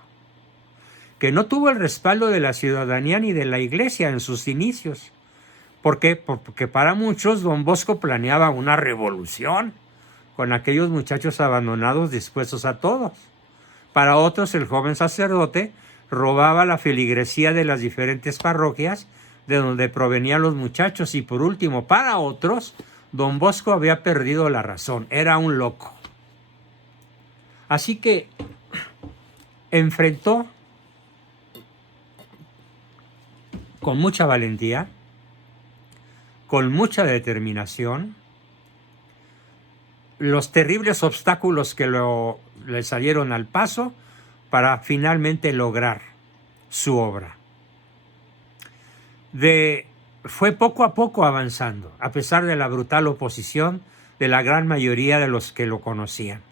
que no tuvo el respaldo de la ciudadanía ni de la iglesia en sus inicios. ¿Por qué? Porque para muchos don Bosco planeaba una revolución con aquellos muchachos abandonados dispuestos a todos. Para otros, el joven sacerdote robaba la feligresía de las diferentes parroquias de donde provenían los muchachos, y por último, para otros, don Bosco había perdido la razón, era un loco. Así que enfrentó con mucha valentía, con mucha determinación, los terribles obstáculos que le salieron al paso para finalmente lograr su obra. Fue poco a poco avanzando, a pesar de la brutal oposición de la gran mayoría de los que lo conocían.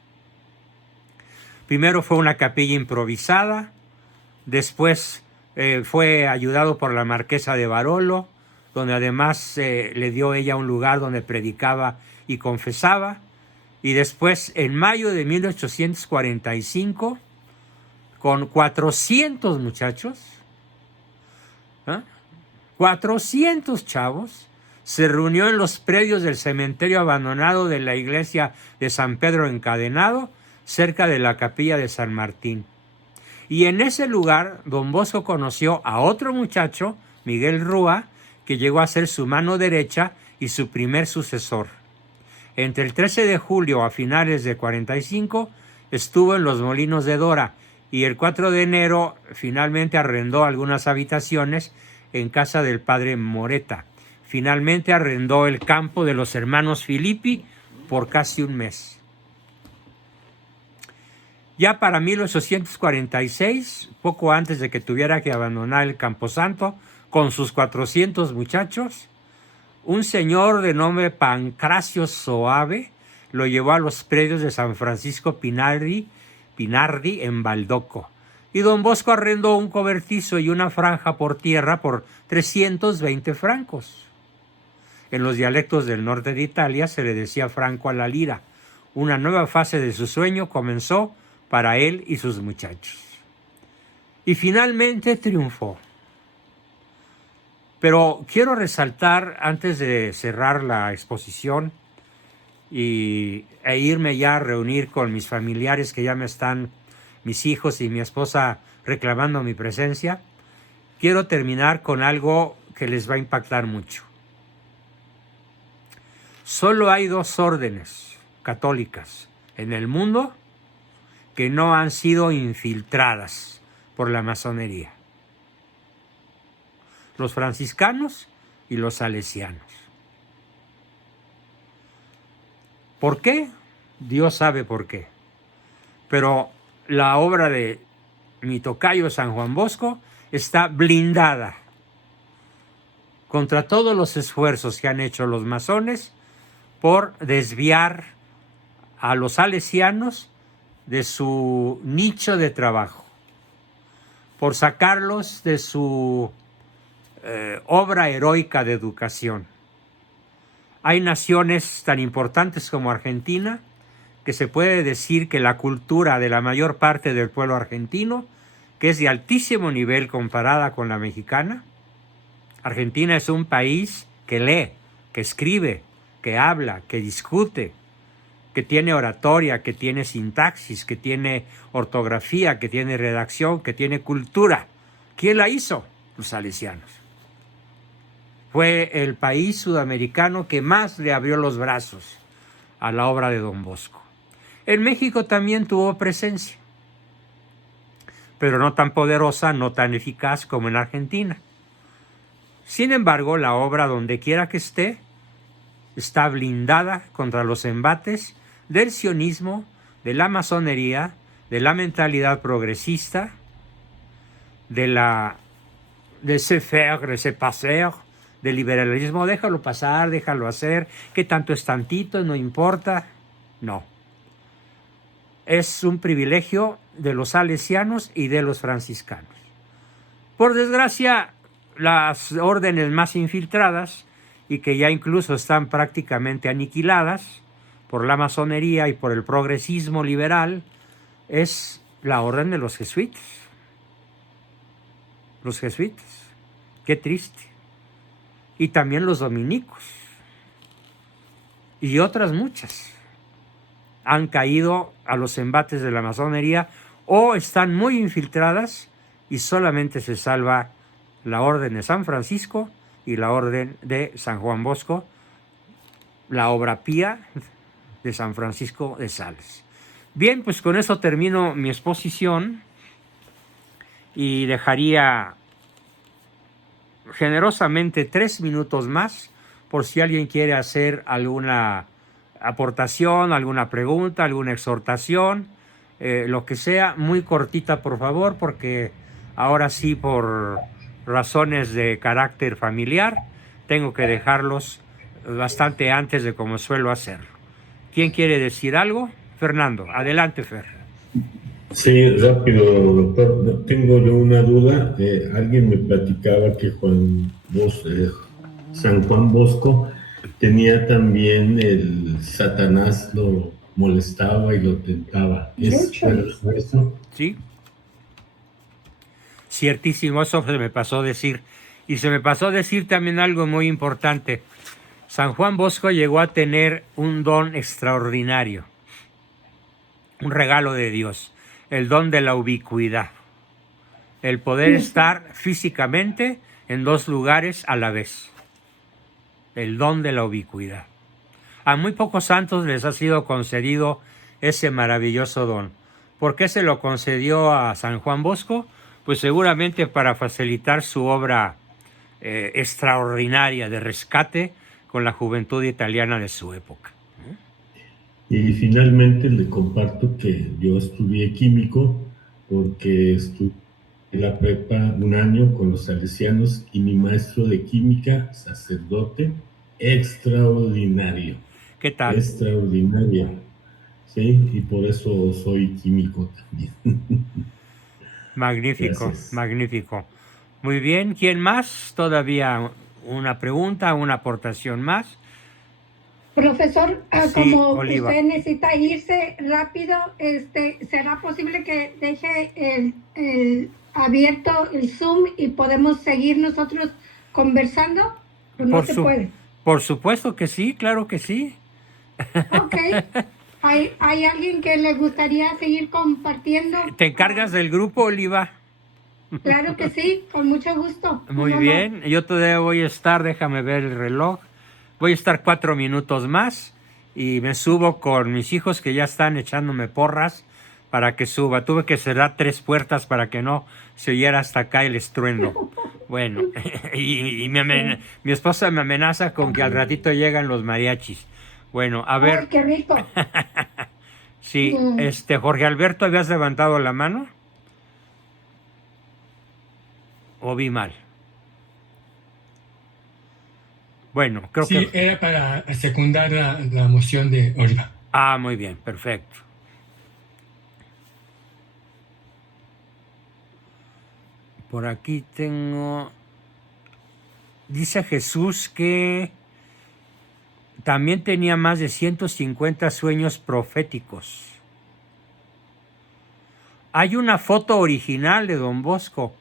Primero fue una capilla improvisada, después fue ayudado por la marquesa de Barolo, donde además le dio ella un lugar donde predicaba y confesaba, y después en mayo de 1845, con 400 muchachos, 400 chavos, se reunió en los predios del cementerio abandonado de la iglesia de San Pedro Encadenado, cerca de la capilla de San Martín. Y en ese lugar, don Bosco conoció a otro muchacho, Miguel Rúa, que llegó a ser su mano derecha y su primer sucesor. Entre el 13 de julio a finales de 45 estuvo en los Molinos de Dora, y el 4 de enero finalmente arrendó algunas habitaciones en casa del padre Moreta. Finalmente arrendó el campo de los hermanos Filippi por casi un mes. Ya para 1846, poco antes de que tuviera que abandonar el Camposanto, con sus 400 muchachos, un señor de nombre Pancracio Soave lo llevó a los predios de San Francisco Pinardi en Baldoco. Y don Bosco arrendó un cobertizo y una franja por tierra por 320 francos. En los dialectos del norte de Italia se le decía franco a la lira. Una nueva fase de su sueño comenzó para él y sus muchachos. Y finalmente triunfó. Pero quiero resaltar, antes de cerrar la exposición e irme ya a reunir con mis familiares que ya me están, mis hijos y mi esposa, reclamando mi presencia, quiero terminar con algo que les va a impactar mucho. Solo hay 2 órdenes católicas en el mundo que no han sido infiltradas por la masonería: los franciscanos y los salesianos. ¿Por qué? Dios sabe por qué. Pero la obra de mi tocayo San Juan Bosco está blindada contra todos los esfuerzos que han hecho los masones por desviar a los salesianos de su nicho de trabajo, por sacarlos de su obra heroica de educación. Hay naciones tan importantes como Argentina que se puede decir que la cultura de la mayor parte del pueblo argentino, que es de altísimo nivel comparada con la mexicana. Argentina es un país que lee, que escribe, que habla, que discute, que tiene oratoria, que tiene sintaxis, que tiene ortografía, que tiene redacción, que tiene cultura. ¿Quién la hizo? Los salesianos. Fue el país sudamericano que más le abrió los brazos a la obra de don Bosco. En México también tuvo presencia, pero no tan poderosa, no tan eficaz como en Argentina. Sin embargo, la obra, donde quiera que esté, está blindada contra los embates del sionismo, de la masonería, de la mentalidad progresista, de laissez faire, laissez passer, del liberalismo. Déjalo pasar, déjalo hacer, que tanto es tantito, no importa. No. Es un privilegio de los salesianos y de los franciscanos. Por desgracia, las órdenes más infiltradas, y que ya incluso están prácticamente aniquiladas por la masonería y por el progresismo liberal, es la orden de los jesuitas. Los jesuitas. Qué triste. Y también los dominicos. Y otras muchas han caído a los embates de la masonería o están muy infiltradas, y solamente se salva la orden de San Francisco y la orden de San Juan Bosco, la obra pía de San Francisco de Sales. Bien, pues con eso termino mi exposición y dejaría generosamente 3 minutos más por si alguien quiere hacer alguna aportación, alguna pregunta, alguna exhortación, lo que sea, muy cortita por favor, porque ahora sí, por razones de carácter familiar, tengo que dejarlos bastante antes de como suelo hacerlo. ¿Quién quiere decir algo? Fernando, adelante, Fer. Sí, rápido, doctor. Tengo yo una duda. Alguien me platicaba que San Juan Bosco tenía también el Satanás, lo molestaba y lo tentaba. ¿Es verdad eso? Sí. Ciertísimo, eso se me pasó a decir. Y se me pasó a decir también algo muy importante. San Juan Bosco llegó a tener un don extraordinario, un regalo de Dios, el don de la ubicuidad, el poder estar físicamente en 2 lugares a la vez, el don de la ubicuidad. A muy pocos santos les ha sido concedido ese maravilloso don. ¿Por qué se lo concedió a San Juan Bosco? Pues seguramente para facilitar su obra extraordinaria de rescate con la juventud italiana de su época. Y finalmente le comparto que yo estudié químico porque estudié la prepa un año con los salesianos y mi maestro de química, sacerdote, extraordinario. ¿Qué tal? Extraordinario. Sí, y por eso soy químico también. Magnífico, Gracias. magnífico. Muy bien, ¿quién más? Todavía una pregunta, una aportación más. Profesor, Sí, como Oliva. usted necesita irse rápido, ¿será posible que deje abierto el Zoom y podemos seguir nosotros conversando? ¿O no se puede? Por supuesto que sí, claro que sí. Ok. ¿Hay alguien que le gustaría seguir compartiendo? ¿Te encargas del grupo, Oliva? Claro que sí, con mucho gusto. Muy bien, yo todavía voy a estar, déjame ver el reloj, voy a estar 4 minutos más y me subo con mis hijos que ya están echándome porras para que suba. Tuve que cerrar 3 puertas para que no se oyera hasta acá el estruendo. Bueno, y mi esposa me amenaza con que al ratito llegan los mariachis. Bueno, a ver. ¡Ay, qué rico! Sí, Jorge Alberto, ¿habías levantado la mano? ¿O vi mal? Bueno, creo sí, que... era para secundar la moción de Oliva. Ah, muy bien, perfecto. Por aquí tengo... Dice Jesús que también tenía más de 150 sueños proféticos. Hay una foto original de Don Bosco.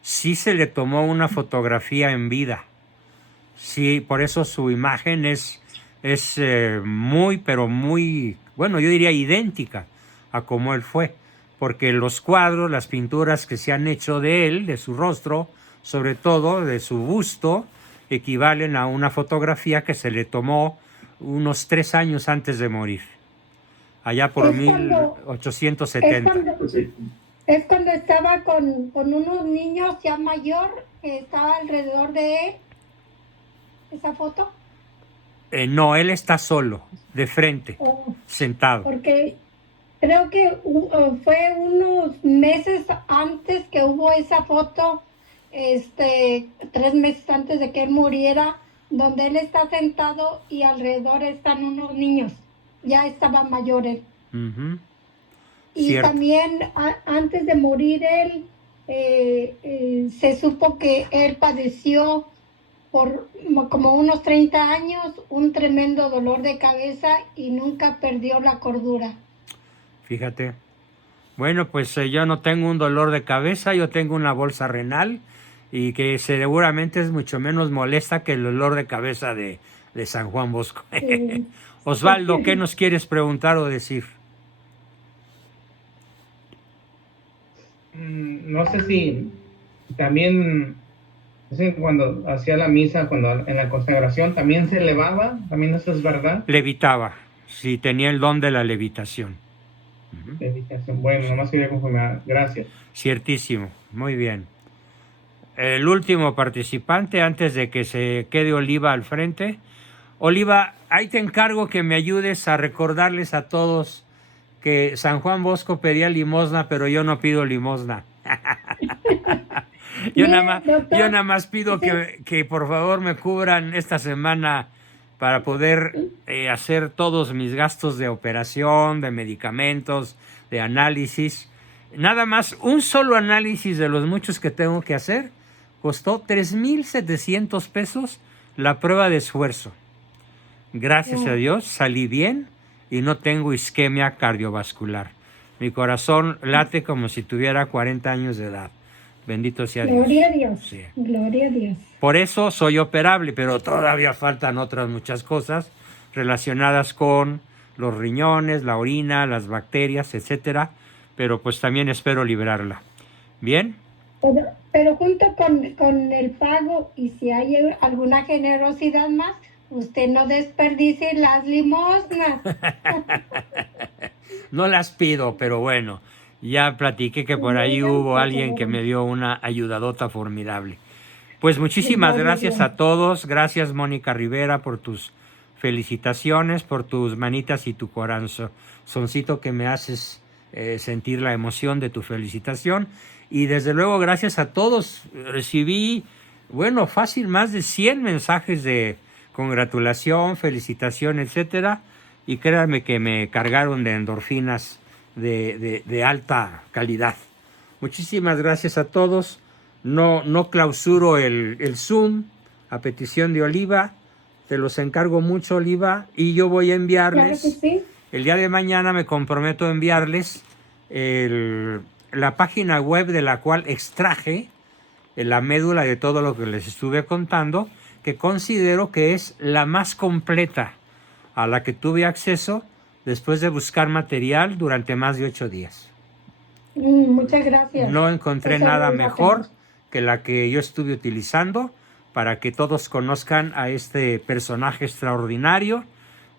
Sí se le tomó una fotografía en vida. Sí, por eso su imagen es muy, pero muy, bueno, yo diría idéntica a como él fue. Porque los cuadros, las pinturas que se han hecho de él, de su rostro, sobre todo de su busto, equivalen a una fotografía que se le tomó unos 3 años antes de morir. Allá por 1870. Es cuando estaba con unos niños ya mayor, que estaba alrededor de él. ¿Esa foto? No, él está solo, de frente, sentado. Porque creo que fue unos meses antes que hubo esa foto, 3 meses antes de que él muriera, donde él está sentado y alrededor están unos niños. Ya estaban mayores. Uh-huh. Y Cierto. también antes de morir él, se supo que él padeció por como unos 30 años un tremendo dolor de cabeza y nunca perdió la cordura. Fíjate. Bueno, pues yo no tengo un dolor de cabeza, yo tengo una bolsa renal y que seguramente es mucho menos molesta que el dolor de cabeza de San Juan Bosco. Sí. Osvaldo, ¿qué nos quieres preguntar o decir? No sé si también, cuando hacía la misa, cuando en la consagración, ¿también se elevaba? ¿También eso es verdad? Levitaba, sí, tenía el don de la levitación. Levitación, bueno, nomás quería confirmar, gracias. Ciertísimo, muy bien. El último participante, antes de que se quede Oliva al frente. Oliva, ahí te encargo que me ayudes a recordarles a todos que San Juan Bosco pedía limosna, pero yo no pido limosna. Yo nada más pido que por favor me cubran esta semana para poder hacer todos mis gastos de operación, de medicamentos, de análisis. Nada más, un solo análisis de los muchos que tengo que hacer costó 3,700 pesos la prueba de esfuerzo. Gracias a Dios salí bien y no tengo isquemia cardiovascular. Mi corazón late como si tuviera 40 años de edad. Bendito sea Dios. Gloria a Dios. Sí. Gloria a Dios. Por eso soy operable, pero todavía faltan otras muchas cosas relacionadas con los riñones, la orina, las bacterias, etcétera. Pero pues también espero librarla. ¿Bien? Pero junto con el pago, y si hay alguna generosidad más, usted no desperdicie las limosnas. No las pido, pero bueno, ya platiqué que por ahí hubo alguien que me dio una ayudadota formidable. Pues muchísimas gracias a todos. Gracias, Mónica Rivera, por tus felicitaciones por tus manitas y tu corazoncito que me haces sentir la emoción de tu felicitación. Y desde luego gracias a todos. Recibí, bueno, fácil más de 100 mensajes de congratulación, felicitación, etcétera. Y créanme que me cargaron de endorfinas de alta calidad. Muchísimas gracias a todos. No clausuro el Zoom a petición de Oliva. Te los encargo mucho, Oliva. Y yo voy a enviarles. Claro que sí. El día de mañana me comprometo a enviarles la página web de la cual extraje la médula de todo lo que les estuve contando, que considero que es la más completa a la que tuve acceso después de buscar material durante más de 8 días. Muchas gracias. No encontré nada mejor que la que yo estuve utilizando para que todos conozcan a este personaje extraordinario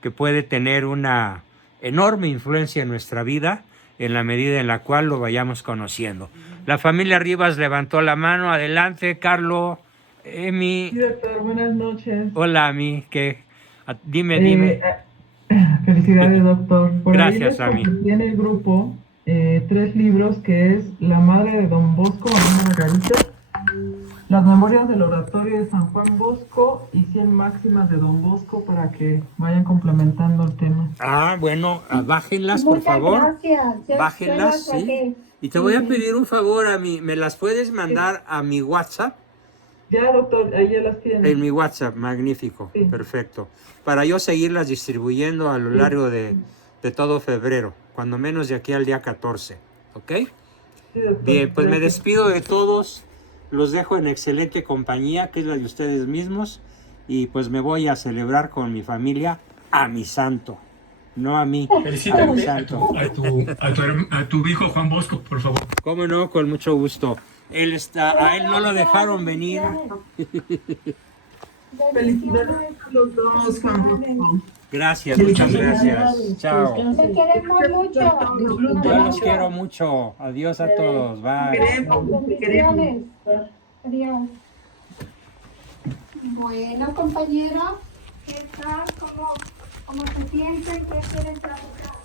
que puede tener una enorme influencia en nuestra vida en la medida en la cual lo vayamos conociendo. La familia Rivas levantó la mano. Adelante, Carlos, Emi. Sí, doctor, buenas noches. Hola, Ami. Dime. Felicidades, doctor. Por Gracias, ahí Ami. Tiene el grupo 3 libros, que es La Madre de Don Bosco, Ana Margarita, Las Memorias del Oratorio de San Juan Bosco y 100 máximas de Don Bosco, para que vayan complementando el tema. Bueno, bájenlas, por favor. Gracias. Bájenlas, sí. Y te voy a pedir un favor, Ami. ¿Me las puedes mandar a mi WhatsApp? Ya, doctor, ahí ya las tiene. En mi WhatsApp, magnífico, Sí. Perfecto. Para yo seguirlas distribuyendo a lo largo de todo febrero, cuando menos de aquí al día 14, ¿ok? Sí, doctor. Bien, pues me Gracias. despido de todos, los dejo en excelente compañía, que es la de ustedes mismos, y pues me voy a celebrar con mi familia a mi santo, no a mí, a mi Felicítame santo. a tu hijo Juan Bosco, por favor. Cómo no, con mucho gusto. A él no lo dejaron venir. Felicidades a los dos, Juan Bosco. Gracias, muchas gracias. Chao. Te queremos mucho. Yo los quiero mucho. Adiós a todos. Bye. Bendiciones. Adiós. Bueno, compañero, ¿qué tal? ¿Cómo se sienten? ¿Qué quieren platicar?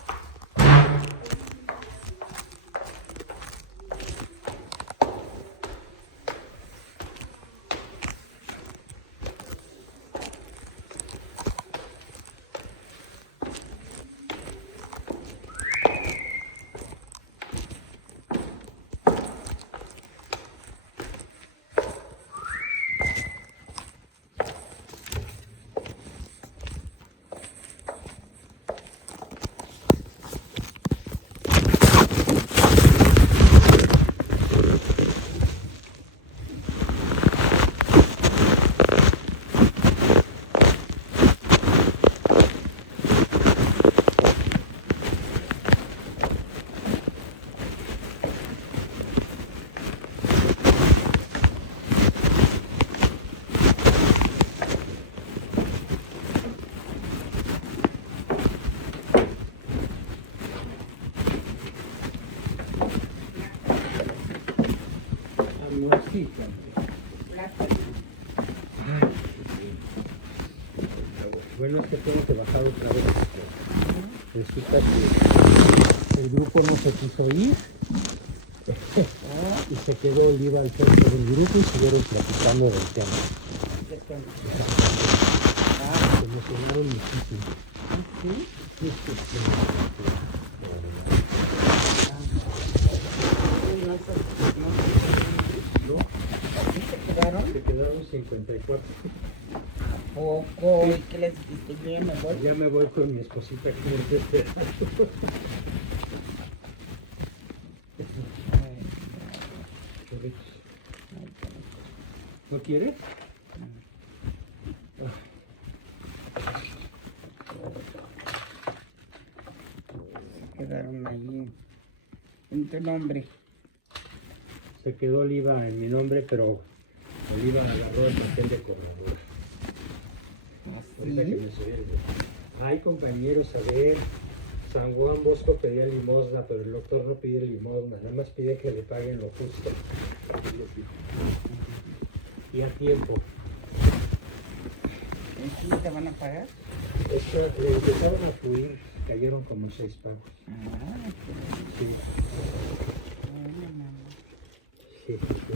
Bueno, es que tengo que bajar otra vez. Resulta que el grupo no se quiso ir y se quedó Oliva al centro del grupo y siguieron platicando del tema. Se emocionaron muchísimo. Se quedaron 54. Poco, ¿y qué les dijiste? Yo ya me voy. Ya me voy con mi esposita que me está esperando. ¿No quieres? Quedaron ahí en tu nombre. Se quedó Oliva en mi nombre, pero Oliva agarró el papel de corredor. Ahorita que me subí el... Ay, compañeros, a ver, San Juan Bosco pedía limosna, pero el doctor no pide limosna, nada más pide que le paguen lo justo. Y a tiempo. ¿Sí te van a pagar? Le empezaron a fluir, cayeron como 6 pagos. Ah, Sí, bueno, mamá. sí, sí.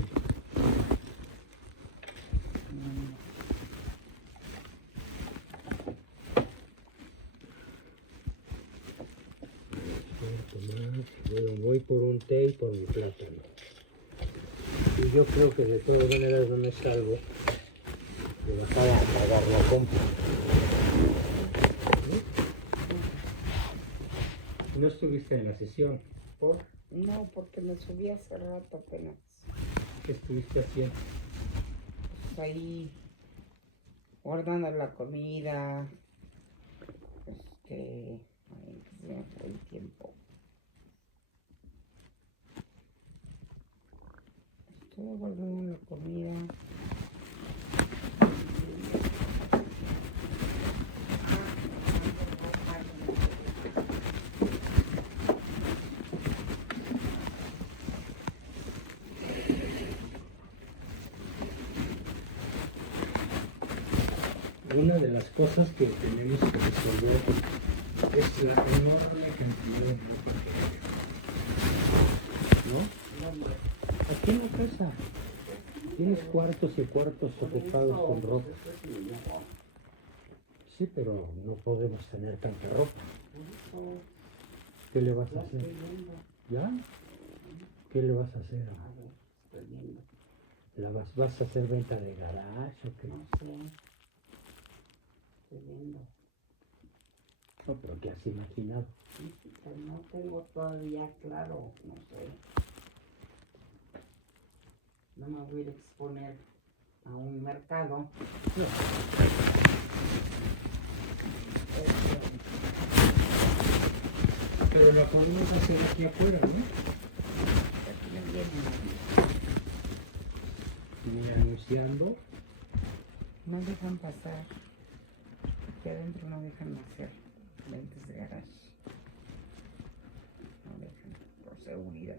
Bueno, voy por un té y por mi plátano. Y yo creo que de todas maneras no me salgo de bajar a pagar la compra. ¿No estuviste en la sesión? ¿Por No, porque me subí hace rato apenas. qué estuviste haciendo? Pues ahí guardando la comida. Ay, que se me fue el tiempo. Estuve guardando la comida. Una de las cosas que tenemos que resolver es la enorme cantidad de ropa que hay. ¿No? Aquí en la casa tienes cuartos y cuartos ocupados con ropa. Sí, pero no podemos tener tanta ropa. ¿Qué le vas a hacer? ¿Ya? ¿Qué le vas a hacer? ¿Vas a hacer venta de garage o qué? No sé. Estoy viendo. No, pero ¿qué has imaginado? Pues no tengo todavía claro, no sé. No me voy a ir a exponer a un mercado. Pero la podemos hacer aquí afuera, ¿no? Aquí me vienen. Y anunciando. No dejan pasar. Aquí adentro no dejan hacer lentes de garage. No dejan, por seguridad.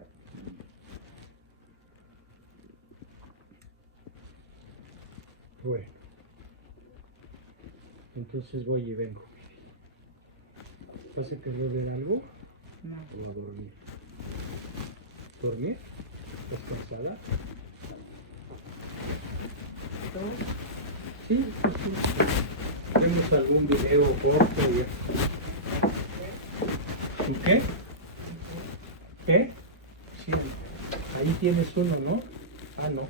Bueno. Entonces voy y vengo. ¿Vas a querer ver algo? No. ¿O a dormir? ¿Dormir? ¿Estás cansada? Sí, sí, sí. Vemos algún video corto y qué? ¿Qué? Sí, ahí tienes uno, ¿no? Ah, no.